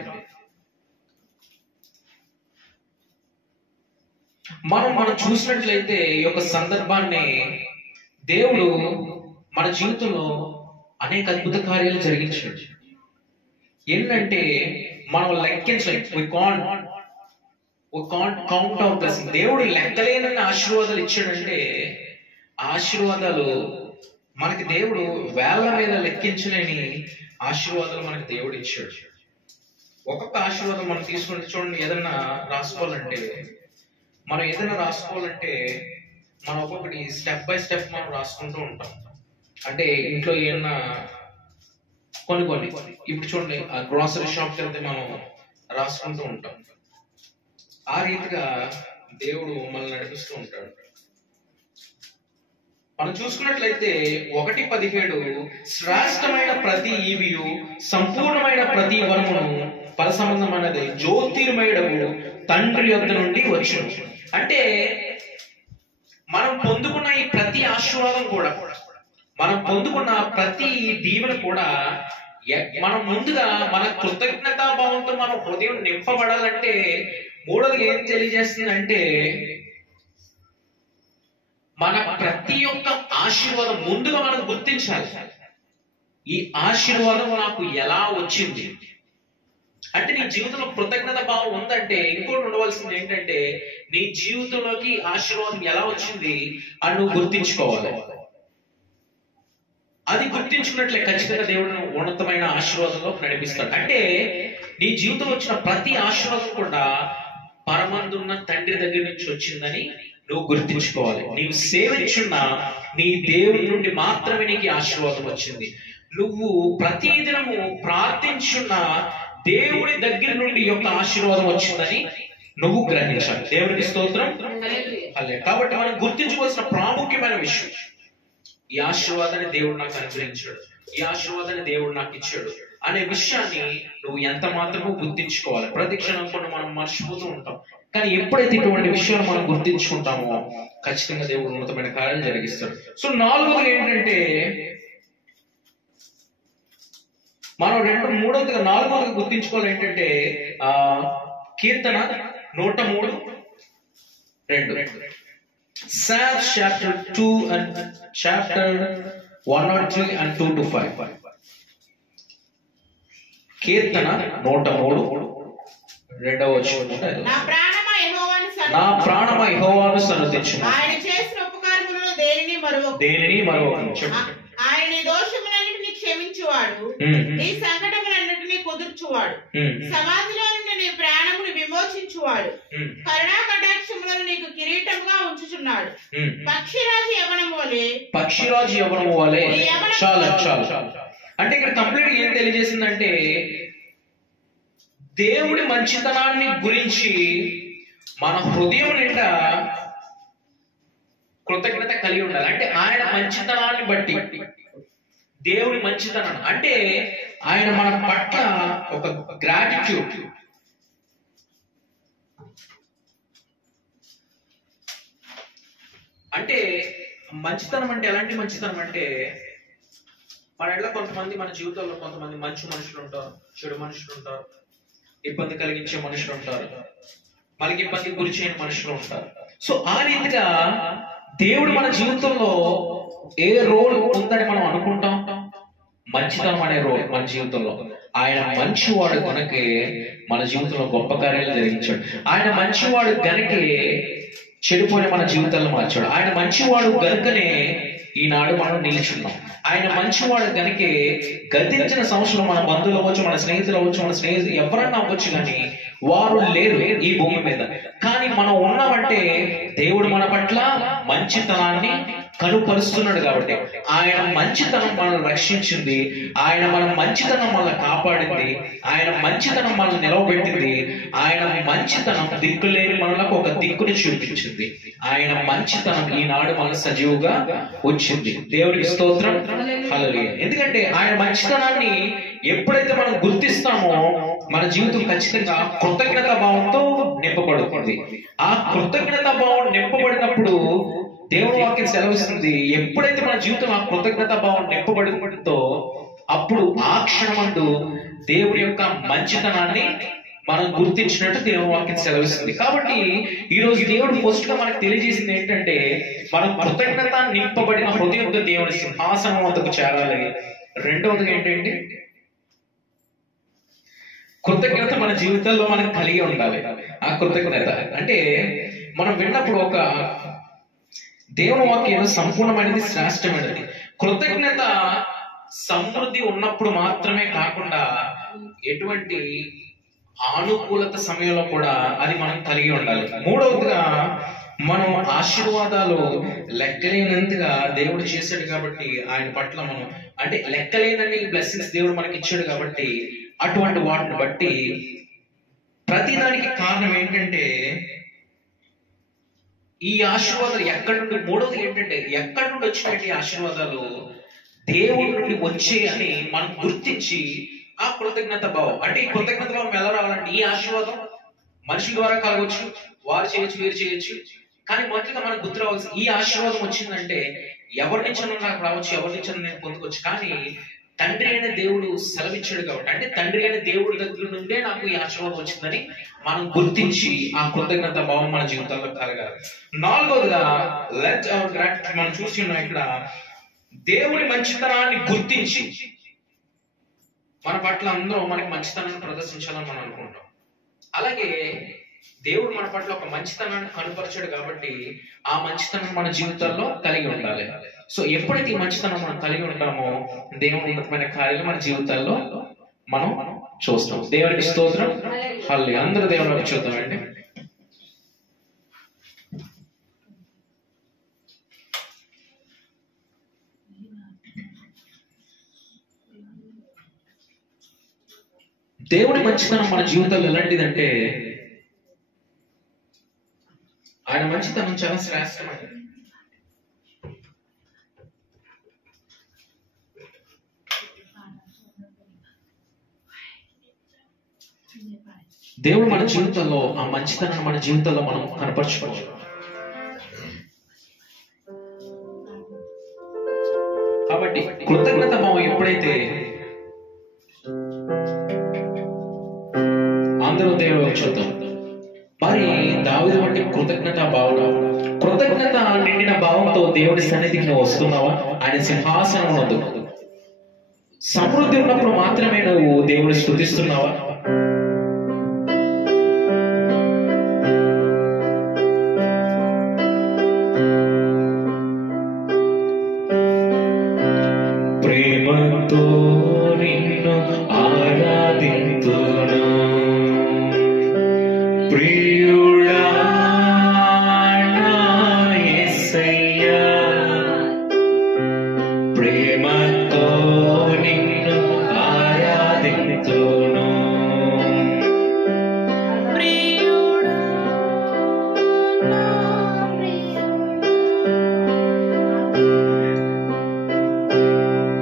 మనం చూసినట్లయితే ఈ యొక్క సందర్భాన్ని దేవుడు మన జీవితంలో అనేక అద్భుత కార్యాలు జరిగించాడు. ఏంటంటే మనం లెక్కించలేం. Count of blessing. దేవుడు లెక్కలేనన్ని ఆశీర్వాదాలు ఇచ్చాడంటే ఆశీర్వాదాలు మనకి దేవుడు వేళ్ల మీద లెక్కించలేని ఆశీర్వాదాలు మనకి దేవుడు ఇచ్చాడు. ఒక్కొక్క ఆశీర్వాదం మనం తీసుకుంటే చూడండి, ఏదన్నా రాసుకోవాలంటే మనం ఒక్కొక్కటి స్టెప్ బై స్టెప్ మనం రాసుకుంటూ ఉంటాం. అంటే ఇంట్లో ఏమన్నా కొన్ని ఇప్పుడు చూడండి, ఆ గ్రాసరీ షాప్కి వెళ్తే మనం రాసుకుంటూ ఉంటాం. ఆ రీతిగా దేవుడు మనల్ని నడిపిస్తూ ఉంటాడు. మనం చూసుకున్నట్లయితే 1:17 శ్రేష్టమైన ప్రతి ఈవియు సంపూర్ణమైన ప్రతి వరమును పరసంబంధమైనది జ్యోతిర్మయుడము తండ్రి యొద్ద నుండి వచ్చును. అంటే మనం పొందుకున్న ఈ ప్రతి ఆశీర్వాదం కూడా, మనం పొందుకున్న ప్రతి దీవెన కూడా మనం ముందుగా మన కృతజ్ఞతా భావంతో మన హృదయం నింపబడాలంటే మూడోది ఏం తెలియజేస్తుందంటే మన ప్రతి ఒక్క ఆశీర్వాదం ముందుగా మనం గుర్తించాలి. ఈ ఆశీర్వాదం నాకు ఎలా వచ్చింది అంటే, నీ జీవితంలో కృతజ్ఞత భావం ఉందంటే ఇంకోటి ఉండవలసింది ఏంటంటే, నీ జీవితంలోకి ఆశీర్వాదం ఎలా వచ్చింది అని నువ్వు గుర్తించుకోవాలి. అది గుర్తించుకున్నట్లే ఖచ్చితంగా దేవుడు ఉన్నతమైన ఆశీర్వాదంలో నడిపిస్తాడు. అంటే నీ జీవితంలో వచ్చిన ప్రతి ఆశీర్వాదం కూడా పరమందున్న తండ్రి దగ్గర నుంచి వచ్చిందని నువ్వు గుర్తించుకోవాలి. నీవు సేవించున్న నీ దేవుడి నుండి మాత్రమే నీకు ఆశీర్వాదం వచ్చింది. నువ్వు ప్రతిదినము ప్రార్థించున్న దేవుడి దగ్గర నుండి యొక్క ఆశీర్వాదం వచ్చిందని నువ్వు గ్రహించాలి. దేవుడికి స్తోత్రం. కాబట్టి మనం గుర్తించుకోవాల్సిన ప్రాముఖ్యమైన విషయం, ఈ ఆశీర్వాదాన్ని దేవుడు నాకు అనుగ్రహించాడు, ఈ ఆశీర్వాదాన్ని దేవుడు నాకు ఇచ్చాడు అనే విషయాన్ని నువ్వు ఎంత మాత్రమో గుర్తించుకోవాలి. ప్రతి క్షణం కూడా మనం మర్చిపోతూ ఉంటాం. కానీ ఎప్పుడైతే ఇటువంటి విషయాలు మనం గుర్తించుకుంటామో ఖచ్చితంగా దేవుడు ఉన్నతమైన కార్యాలు జరిగిస్తాడు. సో నాలుగోది ఏంటంటే, మనం నాలుగోది గుర్తించుకోవాలి ఏంటంటే, కీర్తన 103:2 Psalms chapter 2 and chapter 103 and 2 to 5. కీర్తన 103:2 నా ప్రాణమా యెహోవాను సన్నుతించుము, ఆయన చేసిన ఉపకారములను దేనిని మరువకుము. ఆయన దోషములన్నిటిని క్షమించువాడు, నీ సంకటములన్నిటిని కుదుర్చువాడు, సమాధిలో నుండి నీ ప్రాణమును విమోచించువాడు, కరుణా కటాక్షములను నీకు కిరీటముగా ఉంచుచున్నాడు. పక్షిరాజు యవ్వనము వలె చాలు. అంటే ఇక్కడ కంప్లీట్ ఏం తెలియజేసిందంటే, దేవుడి మంచితనాన్ని గురించి మన హృదయం నిండా కృతజ్ఞత కలిగి ఉండాలి. అంటే ఆయన మంచితనాన్ని బట్టి, దేవుడి మంచితనాన్ని అంటే ఆయన మన పట్ల ఒక గ్రాటిట్యూడ్, అంటే మంచితనం అంటే ఎలాంటి మంచితనం అంటే, మన ఇళ్ళ కొంతమంది, మన జీవితంలో కొంతమంది మంచి మనుషులు ఉంటారు, చెడు మనుషులు ఉంటారు, ఇబ్బంది కలిగించే మనుషులు ఉంటారు, మనకి ఇబ్బంది గురి చేయని మనుషులు ఉంటారు. సో ఆ రీతిగా దేవుడు మన జీవితంలో ఏ రోల్ ఉందని మనం అనుకుంటాం, మంచితనం అనే రోల్ మన జీవితంలో. ఆయన మంచివాడు కనుకే మన జీవితంలో గొప్ప కార్యాలు జరిగించాడు. ఆయన మంచివాడు గనుకే చెడిపోయిన మన జీవితాలను మార్చాడు. ఆయన మంచివాడు గనుకనే ఈనాడు మనం నిలిచున్నాం. ఆయన మంచివాడు గనుకే గతించిన సంవత్సరం మన బంధువులు అవ్వచ్చు, మన స్నేహితులు అవ్వచ్చు, మన స్నేహితులు ఎవరన్నా అవ్వచ్చు, కానీ వారు లేరు ఈ భూమి మీద. కానీ మనం ఉన్నామంటే దేవుడు మన పట్ల మంచితనాన్ని కనుపరుస్తున్నాడు. కాబట్టి ఆయన మంచితనం మనల్ని రక్షించింది, ఆయన మన మంచితనం మనల్ని కాపాడింది, ఆయన మంచితనం మనల్ని నిలవబెట్టింది, ఆయన మంచితనం దిక్కులేని మనలకు ఒక దిక్కుని చూపించింది. ఆయన మంచితనం ఈనాడు మన సజీవుగా వచ్చింది. దేవుడికి స్తోత్రం. హల్లెలూయా. ఎందుకంటే ఆయన మంచితనాన్ని ఎప్పుడైతే మనం గుర్తిస్తామో మన జీవితం ఖచ్చితంగా కృతజ్ఞతా భావంతో నింపబడుతుంది. ఆ కృతజ్ఞతా భావం నింపబడినప్పుడు దేవుని వాక్యం సెలవిస్తుంది, ఎప్పుడైతే మన జీవితం ఆ కృతజ్ఞతా భావం నింపబడుతుందో అప్పుడు ఆ క్షణమందు దేవుడి యొక్క మంచితనాన్ని మనం గుర్తించినట్టు దేవుని వాక్యం సెలవిస్తుంది. కాబట్టి ఈ రోజు దేవుడు ఫస్ట్ గా మనకు తెలియజేసింది ఏంటంటే, మనం కృతజ్ఞత నింపబడిన హృదయంతో దేవుని సింహాసనం వద్దకు చేరాలి. రెండవది ఏంటంటే, కృతజ్ఞత మన జీవితంలో మనం కలిగి ఉండాలి. ఆ కృతజ్ఞత అంటే మనం విన్నప్పుడు ఒక దేవుని వాక్యం సంపూర్ణమైనది, శ్రేష్టమైనది. కృతజ్ఞత సమృద్ధి ఉన్నప్పుడు మాత్రమే కాకుండా ఎటువంటి ఆనుకూలత సమయంలో కూడా అది మనం కలిగి ఉండాలి. మూడవదిగా మనం ఆశీర్వాదాలు లెక్కలేనంతగా దేవుడు చేశాడు కాబట్టి ఆయన పట్ల మనం అంటే లెక్కలేనని బ్లెస్సింగ్స్ దేవుడు మనకి ఇచ్చాడు కాబట్టి అటువంటి వాటిని బట్టి ప్రతిదానికి కారణం ఏంటంటే ఈ ఆశీర్వాదాలు ఎక్కడి నుండి, మూడోది ఏంటంటే ఎక్కడి నుండి వచ్చినట్టు ఆశీర్వాదాలు దేవుడి నుండి వచ్చే అని మనం గుర్తించి ఆ కృతజ్ఞత భావం, అంటే ఈ కృతజ్ఞత భావం ఎలా రావాలంటే ఈ ఆశీర్వాదం మనిషి ద్వారా కలగవచ్చు, వారు చేయొచ్చు, వీరు చేయొచ్చు, కానీ మొదటిగా మనకు గుర్తు రావాల్సి ఈ ఆశీర్వాదం వచ్చిందంటే ఎవరి నుంచి నాకు రావచ్చు, ఎవరి నుంచి నేను పొందుకోవచ్చు, కానీ తండ్రి అయిన దేవుడు సెలవిచ్చాడు కాబట్టి, అంటే తండ్రి అయిన దేవుడి దగ్గర నుండే నాకు ఈ ఆశీర్వాదం వచ్చిందని మనం గుర్తించి ఆ కృతజ్ఞత భావం మన జీవితాల్లో కలగాలి. నాలుగోదిగా లెట్ అవర్ గ్రాటిట్యూడ్, మనం చూసి ఉన్నాం ఇక్కడ దేవుడి మంచితనాన్ని గుర్తించి మన పట్ల అందరూ మనకి మంచితనాన్ని ప్రదర్శించాలని మనం అనుకుంటాం. అలాగే దేవుడు మన పట్ల ఒక మంచితనాన్ని కనుపరిచాడు కాబట్టి ఆ మంచితనం మన జీవితాల్లో కలిగి ఉండాలి. సో ఎప్పుడైతే ఈ మంచితనం మనం కలిగి ఉంటామో దేవుని ఉన్నతమైన కార్యాలు మన జీవితాల్లో మనం చూస్తాం. దేవునికి స్తోత్రం. హల్లెలూయా. అందరూ దేవుని చూద్దామండి. దేవుడి మంచితనం మన జీవితాల్లో ఎలాంటిదంటే ఆయన మంచితనం చాలా శ్రేష్టమైనది. దేవుడు మన జీవితంలో ఆ మంచితనాన్ని మన జీవితంలో మనం కనపరచుకోవాలి. కాబట్టి కృతజ్ఞత భావం ఎప్పుడైతే అందరూ దేవుడు చూద్దాం. మరి దావీదు వంటి కృతజ్ఞత భావం, కృతజ్ఞత నిండిన భావంతో దేవుడి సన్నిధికి నువ్వు వస్తున్నావా? ఆయన సింహాసనం వద్దు సమృద్ధి ఉన్నప్పుడు మాత్రమే నువ్వు దేవుని స్తుతిస్తున్నావా? ప్రేమతో నిన్ను ఆరాధింతును ప్రియుడా నా యేసయ్యా, ప్రేమతో నిన్ను ఆరాధింతును ప్రియుడా నా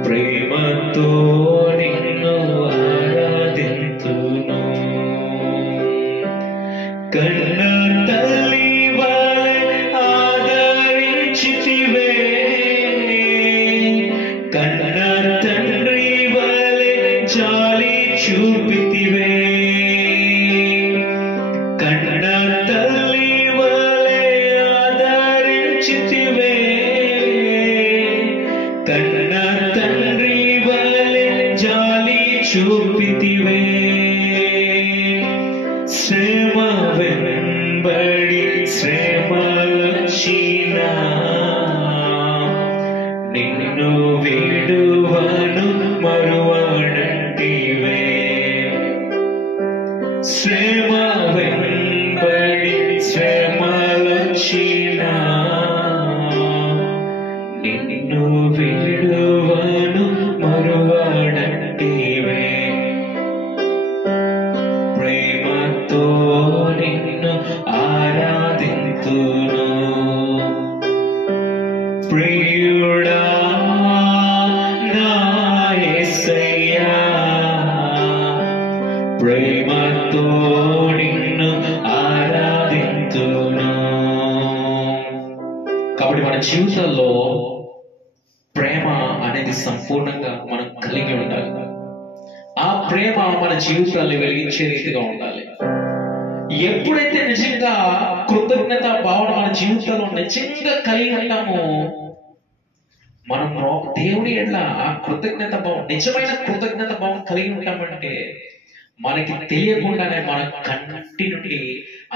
ప్రేమతో నిన్ను ఆరాధింతును. కన్న తల్లి వలె ఆదరించితివే, కన్న తండ్రి వలె జాలి చూపితివే, కన్న తల్లి వలె ఆదరించితివే, కన్న తండ్రి వలె జాలి చూపితివే. శ్రమ వెంబడి శ్రమలొచ్చినా నిన్ను విడువను మరువనంటివే. శ్రమ వెంబడి శ్రమలొచ్చినా నిన్ను విడువను మరువనంటివే. ప్రేమతో నిన్ను ఆరాధింతును ప్రియుడా నా యేసయ్యా, ప్రేమతో నిన్ను ఆరాధింతును. కాబట్టి మన జీవితాల్లో ప్రేమ అనేది సంపూర్ణంగా మనం కలిగి ఉండాలి. ఆ ప్రేమ మన జీవితాన్ని వెలిగించే రీతిగా ఉండాలి. ఎప్పుడైతే నిజంగా కృతజ్ఞత భావన మన జీవితంలో నిజంగా కలిగి ఉంటామో మనం దేవుని ఎట్లా ఆ కృతజ్ఞత భావం, నిజమైన కృతజ్ఞత భావం కలిగి ఉంటామంటే మనకి తెలియకుండానే మన కంటి నుండి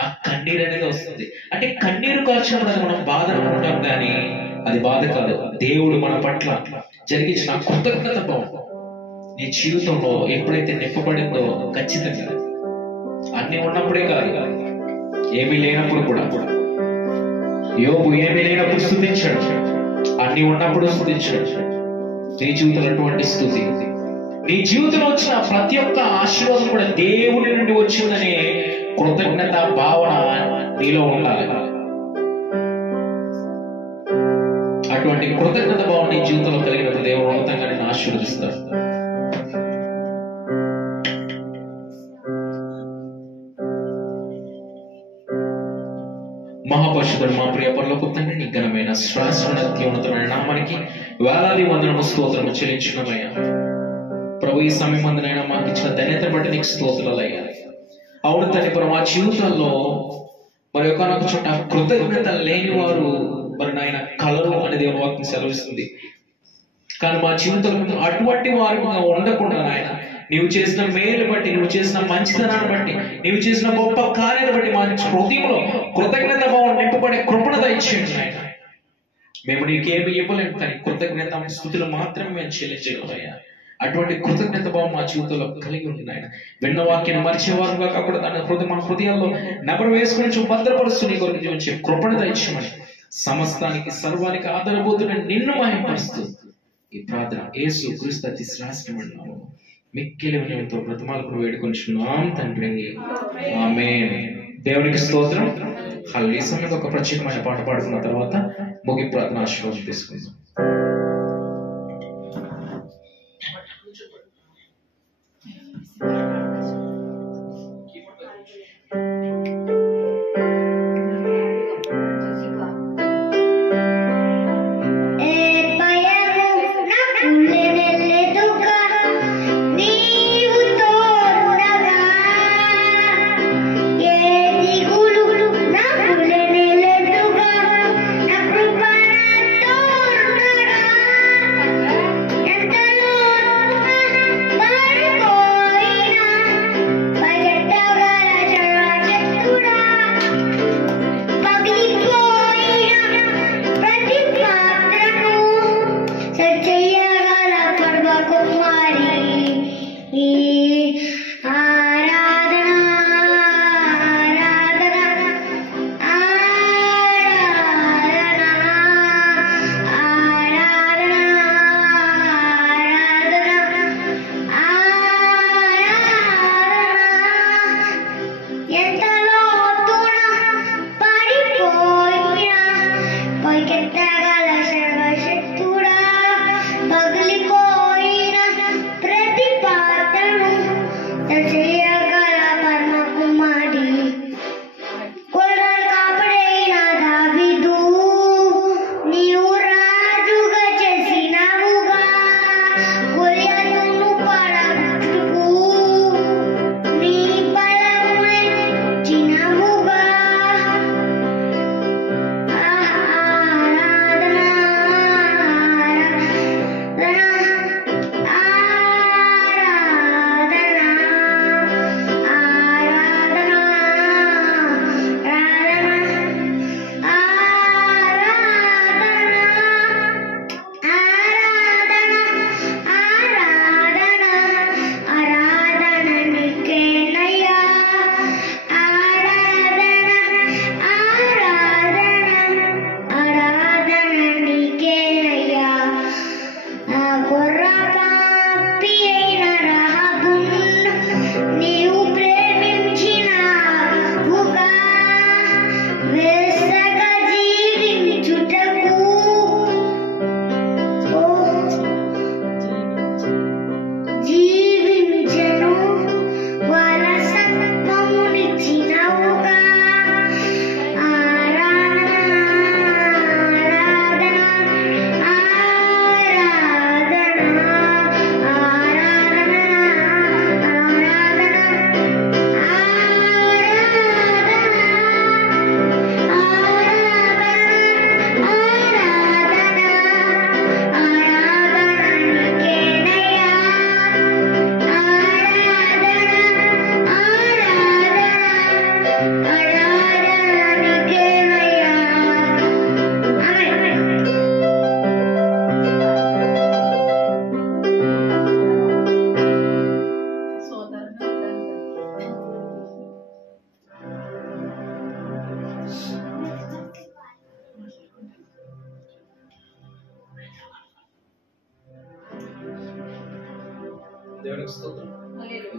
ఆ కన్నీరు అనేది వస్తుంది. అంటే కన్నీరు కార్చినప్పుడు అది మనం బాధ అనుకుంటాం, కానీ అది బాధ కాదు. దేవుడు మన పట్ల జరిగించిన కృతజ్ఞత భావం నీ జీవితంలో ఎప్పుడైతే నింపబడిందో ఖచ్చితంగా అన్ని ఉన్నప్పుడే కాదు, ఏమీ లేనప్పుడు కూడా. యోబు ఏమీ లేనప్పుడు స్తుతించాడు, అన్ని ఉన్నప్పుడు స్తుతించాడు. నీ జీవితంలో అటువంటి స్తుతి, నీ జీవితంలో వచ్చిన ప్రతి ఒక్క ఆశీర్వాదం కూడా దేవుడి నుండి వచ్చిందనే కృతజ్ఞత భావన నీలో ఉండాలి. అటువంటి కృతజ్ఞత భావం నీ జీవితంలో కలిగినప్పుడు దేవుడు ఉన్నతంగా నేను ఆశీర్వదిస్తాడు. మహాపరిషుడు మా ప్రియ పరలోకపు తండ్రి, నీ ఘనమైన శాశ్వతోన్నతమైన నామానికి వేలాది వందనము స్తోత్రము చెల్లించున్నామయ్యా. ప్రభు, ఈ సమయం అందనైనా మాకు ఇచ్చిన ధన్యతను బట్టి నీకు స్తోత్రాలయ్యా. అవును తండ్రి, మా జీవితాల్లో మరి ఒకనొక చోట కృతజ్ఞత లేని వారు మరి నాయన కలరు అని దేవుని వాక్యం సెలవిస్తుంది. కానీ మా జీవితంలో అటువంటి వారుగా ఉండకుండా నాయన, నీవు చేసిన మేలు బట్టి, నువ్వు చేసిన మంచితనాన్ని బట్టి, నీవు చేసిన గొప్ప కార్యాన్ని బట్టి మా హృదయంలో కృతజ్ఞత భావం నింపబడే కృపణ దయచేయండి నాయన. మేము నీకేమి ఇవ్వలేము, కానీ కృతజ్ఞత స్తుతులు మాత్రమే మేము చెల్లించగలమయ్యా. అటువంటి కృతజ్ఞత భావం మా జీవితంలో కలిగి ఉంది నాయన. విన్న వాక్యాన్ని మరిచేవారుగా కాకుండా దాని మా హృదయాల్లో నెబరు వేసుకుని భద్రపరుస్తూ నీ కొరకు జీవించే కృపణ దయచేయమని సమస్తానికి సర్వానికి ఆధారబోతున్న నిన్ను మహిమపరుస్తూ ఈ ప్రార్థన యేసు క్రీస్తు అతి శ్రేష్టమైన నామములో మిక్కిలి వినయంతో బ్రతిమాలకు వేడుకొనిచున్నాం తండ్రి, ఆమేన్. దేవునికి స్తోత్రం. ఈ సమయంలో ఒక ప్రత్యేకమైన పాట పాడుకున్న తర్వాత ముగి ప్రార్థన ఆశీర్వాదం తీసుకుందాం.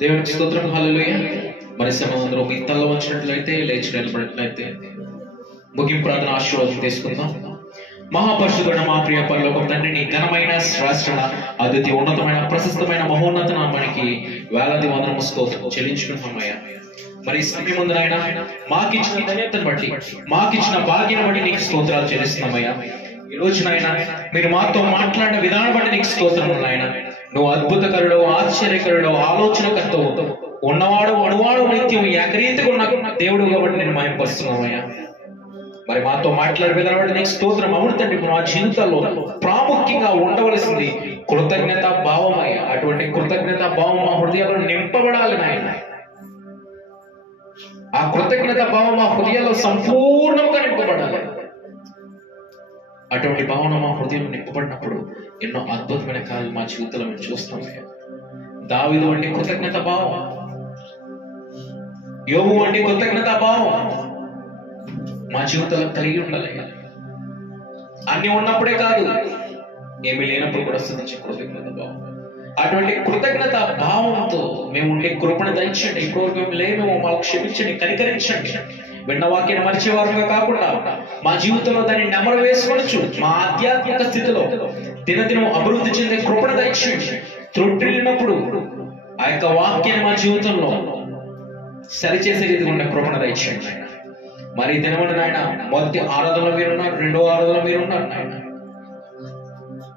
దేవునికి స్తోత్రం. హల్లెలూయా. మరి సమయంలో మీ తల వంచినట్లయితే లేచి నిలబడినట్లయితే ముగింపు ప్రార్థన ఆశీర్వాదం తీసుకుందాం. మహాపరిశుద్ధుడైన మా ప్రియ పరలోకపు తండ్రి, నీ ఘనమైన శ్రేష్ఠమైన అద్వితీయ ఉన్నతమైన ప్రశస్తమైన మహోన్నత నామానికి వేలాది వందనము స్తోత్రం చెల్లించుకుంటున్నామయ్యా. మరి ఈ సమయం ముందునైనా మాకిచ్చిన ధన్యతను బట్టి, మాకిచ్చిన భాగ్యాన్ని బట్టి నీకు స్తోత్రాలు చెల్లిస్తున్నామయ్యా. ఈ రోజునైనా మీరు మాతో మాట్లాడిన విధానం బట్టి నీకు స్తోత్రములు నాయన. నువ్వు అద్భుతకరుడు, ఆశ్చర్యకరుడు, ఆలోచనకర్తవు, ఉన్నవాడు అణువాడు నిత్యం ఏకరీతిగా ఉన్న దేవుడు కాబట్టి నేను మహిమపరుస్తున్నామయ్యా. మరి మాతో మాట్లాడే విధానం బట్టి నీకు స్తోత్రం. అవును తండ్రి, మా జీవితాల్లో ప్రాముఖ్యంగా ఉండవలసింది కృతజ్ఞత భావమయ్యా. అటువంటి కృతజ్ఞత భావం మా హృదయాల్లో నింపబడాలి నాయన. ఆ కృతజ్ఞత భావం మా హృదయాల్లో సంపూర్ణంగా నింపబడాలి. అటువంటి భావన మా హృదయం నింపబడినప్పుడు ఎన్నో అద్భుతమైన కార్యాలు మా జీవితంలో మేము చూస్తామయ్యా. దావీదు వంటి కృతజ్ఞత భావం, యోబు వంటి కృతజ్ఞత భావం మా జీవితంలో కలిగి ఉండాలి. అన్ని ఉన్నప్పుడే కాదు, ఏమీ లేనప్పుడు కూడా స్తుతించే కృతజ్ఞత భావం. అటువంటి కృతజ్ఞత భావంతో మేము ఉండే కృపను దయచండి. ఇప్పుడు మేము లేమేమో మాకు క్షమించండి, కనికరించండి. విన్న వాక్యాన్ని మరిచేవారుగా కాకుండా మా జీవితంలో దాన్ని నెమరు వేసుకోవచ్చు. మా ఆధ్యాత్మిక స్థితిలో దినదినం అభివృద్ధి చెందే కృపను దయచేయండి. త్రుట్టిల్లినప్పుడు ఆ యొక్క వాక్యాన్ని మా జీవితంలో సరిచేసే రీతిగా ఉండే కృపను దయచేయండి. మరి దినమండి నాయన, మొదటి ఆరాధనలో మీరున్నారు, రెండో ఆరాధనలో మీరున్నారు నాయన.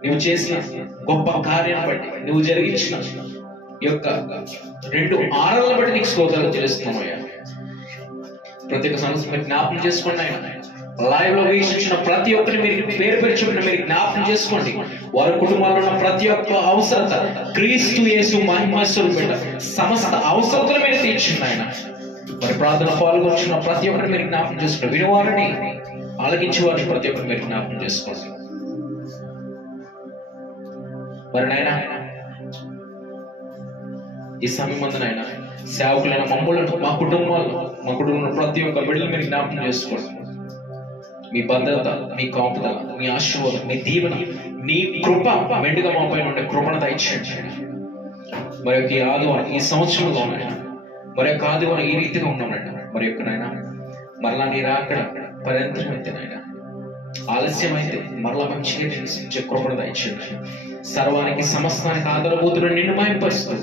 నువ్వు చేసిన గొప్ప కార్యాన్ని బట్టి, నువ్వు జరిగించిన ఈ యొక్క 2 ఆరాధనలు బట్టి నీకు స్తోత్రాలు చెల్లిస్తున్నామయ్యా. ప్రతి ఒక్క సమస్య మీరు జ్ఞాపకం చేసుకోండి ఆయన. లైవ్ లో వీక్షించిన ప్రతి ఒక్కరిని మీరు పేరు పేరు చెప్పిన మీరు జ్ఞాపకం చేసుకోండి. వారి కుటుంబాల్లో ఉన్న ప్రతి ఒక్క అవసరత క్రీస్తు యేసు మహిమస్వరూపేట సమస్త అవసరతలు మీరు తీర్చింది ఆయన. మరి ప్రార్థన పాల్గొచ్చిన ప్రతి ఒక్కరిని మీరు జ్ఞాపకం చేసుకోండి. వినివారిని ఆలకించే వారిని ప్రతి ఒక్కరిని మీరు జ్ఞాపకం చేసుకోండి. మరి నాయన, ఈ సమయం ముందు నాయన సేవకులైన మమ్మల్ని, మా కుటుంబంలో ప్రతి ఒక్క బిడ్డలు మీరు జ్ఞాపకం చేసుకోండి. మీ భద్రత, మీ కాపుదల, మీ ఆశీర్వాదం, మీ దీవెన, నీ కృప మెండుగా మా పైన ఉండే కృపణ దయచేయండి. మరి యొక్క ఆదివారం ఈ సంవత్సరంలో ఉన్నాయన, మరి యొక్క ఆదివారం ఈ రీతిగా ఉన్నామంట. మరి యొక్క నాయన మరలా నీ రాకడ పర్యంతమైతే నాయన ఆలస్యమైతే మరలా మేము చేయించే కృపణ దయచేయండి. సర్వానికి సమస్తానికి ఆధారభూతులు నిన్ను మహిమపరుస్తూ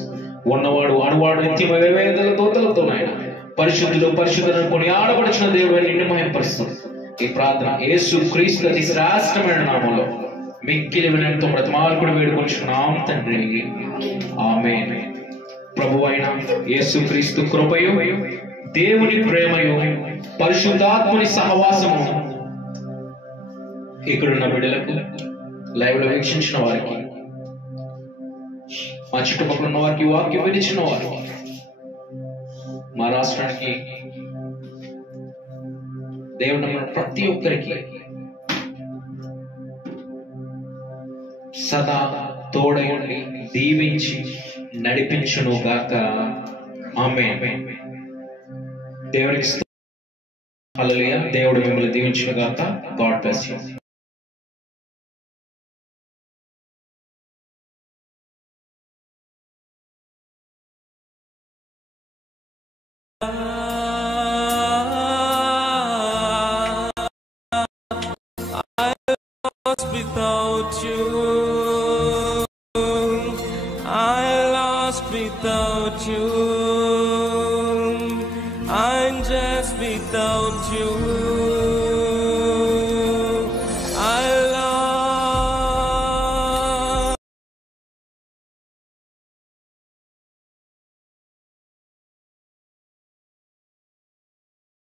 ఉన్నవాడు అణువాడు నిత్యం వేవేదల దూతలతో నాయన పరిశుద్ధులు పరిశుద్ధులను కొనియాడబడిన దేవుడు నిన్ను మహిమపరుస్తూ ఈ ప్రార్థన యేసు క్రీస్తు అతి శ్రేష్టమైన నామంలో మిక్కిలి వినయంతో బ్రతిమాలుకుడు వేడుకొంచున్నాం తండ్రి, ఆమేన్. ప్రభువైన యేసు క్రీస్తు కృపయు, దేవుని ప్రేమయు, పరిశుద్ధాత్ముని సహవాసము ఇక్కడున్న బిడ్డలకు, లైవ్ లో వీక్షించిన వారికి, మా చుట్టుపక్కల ఉన్న వారికి, వాక్యం వినిచిన వారికి, మా రాష్ట్రానికి దేవుడు ప్రతి ఒక్కరికి సదా తోడయుండి దీవించి నడిపించును గాక. ఆమేన్. దేవునికి హల్లెలూయా. దేవుడు మిమ్మల్ని దీవించును గాక. God bless you. Without you, I lost without you.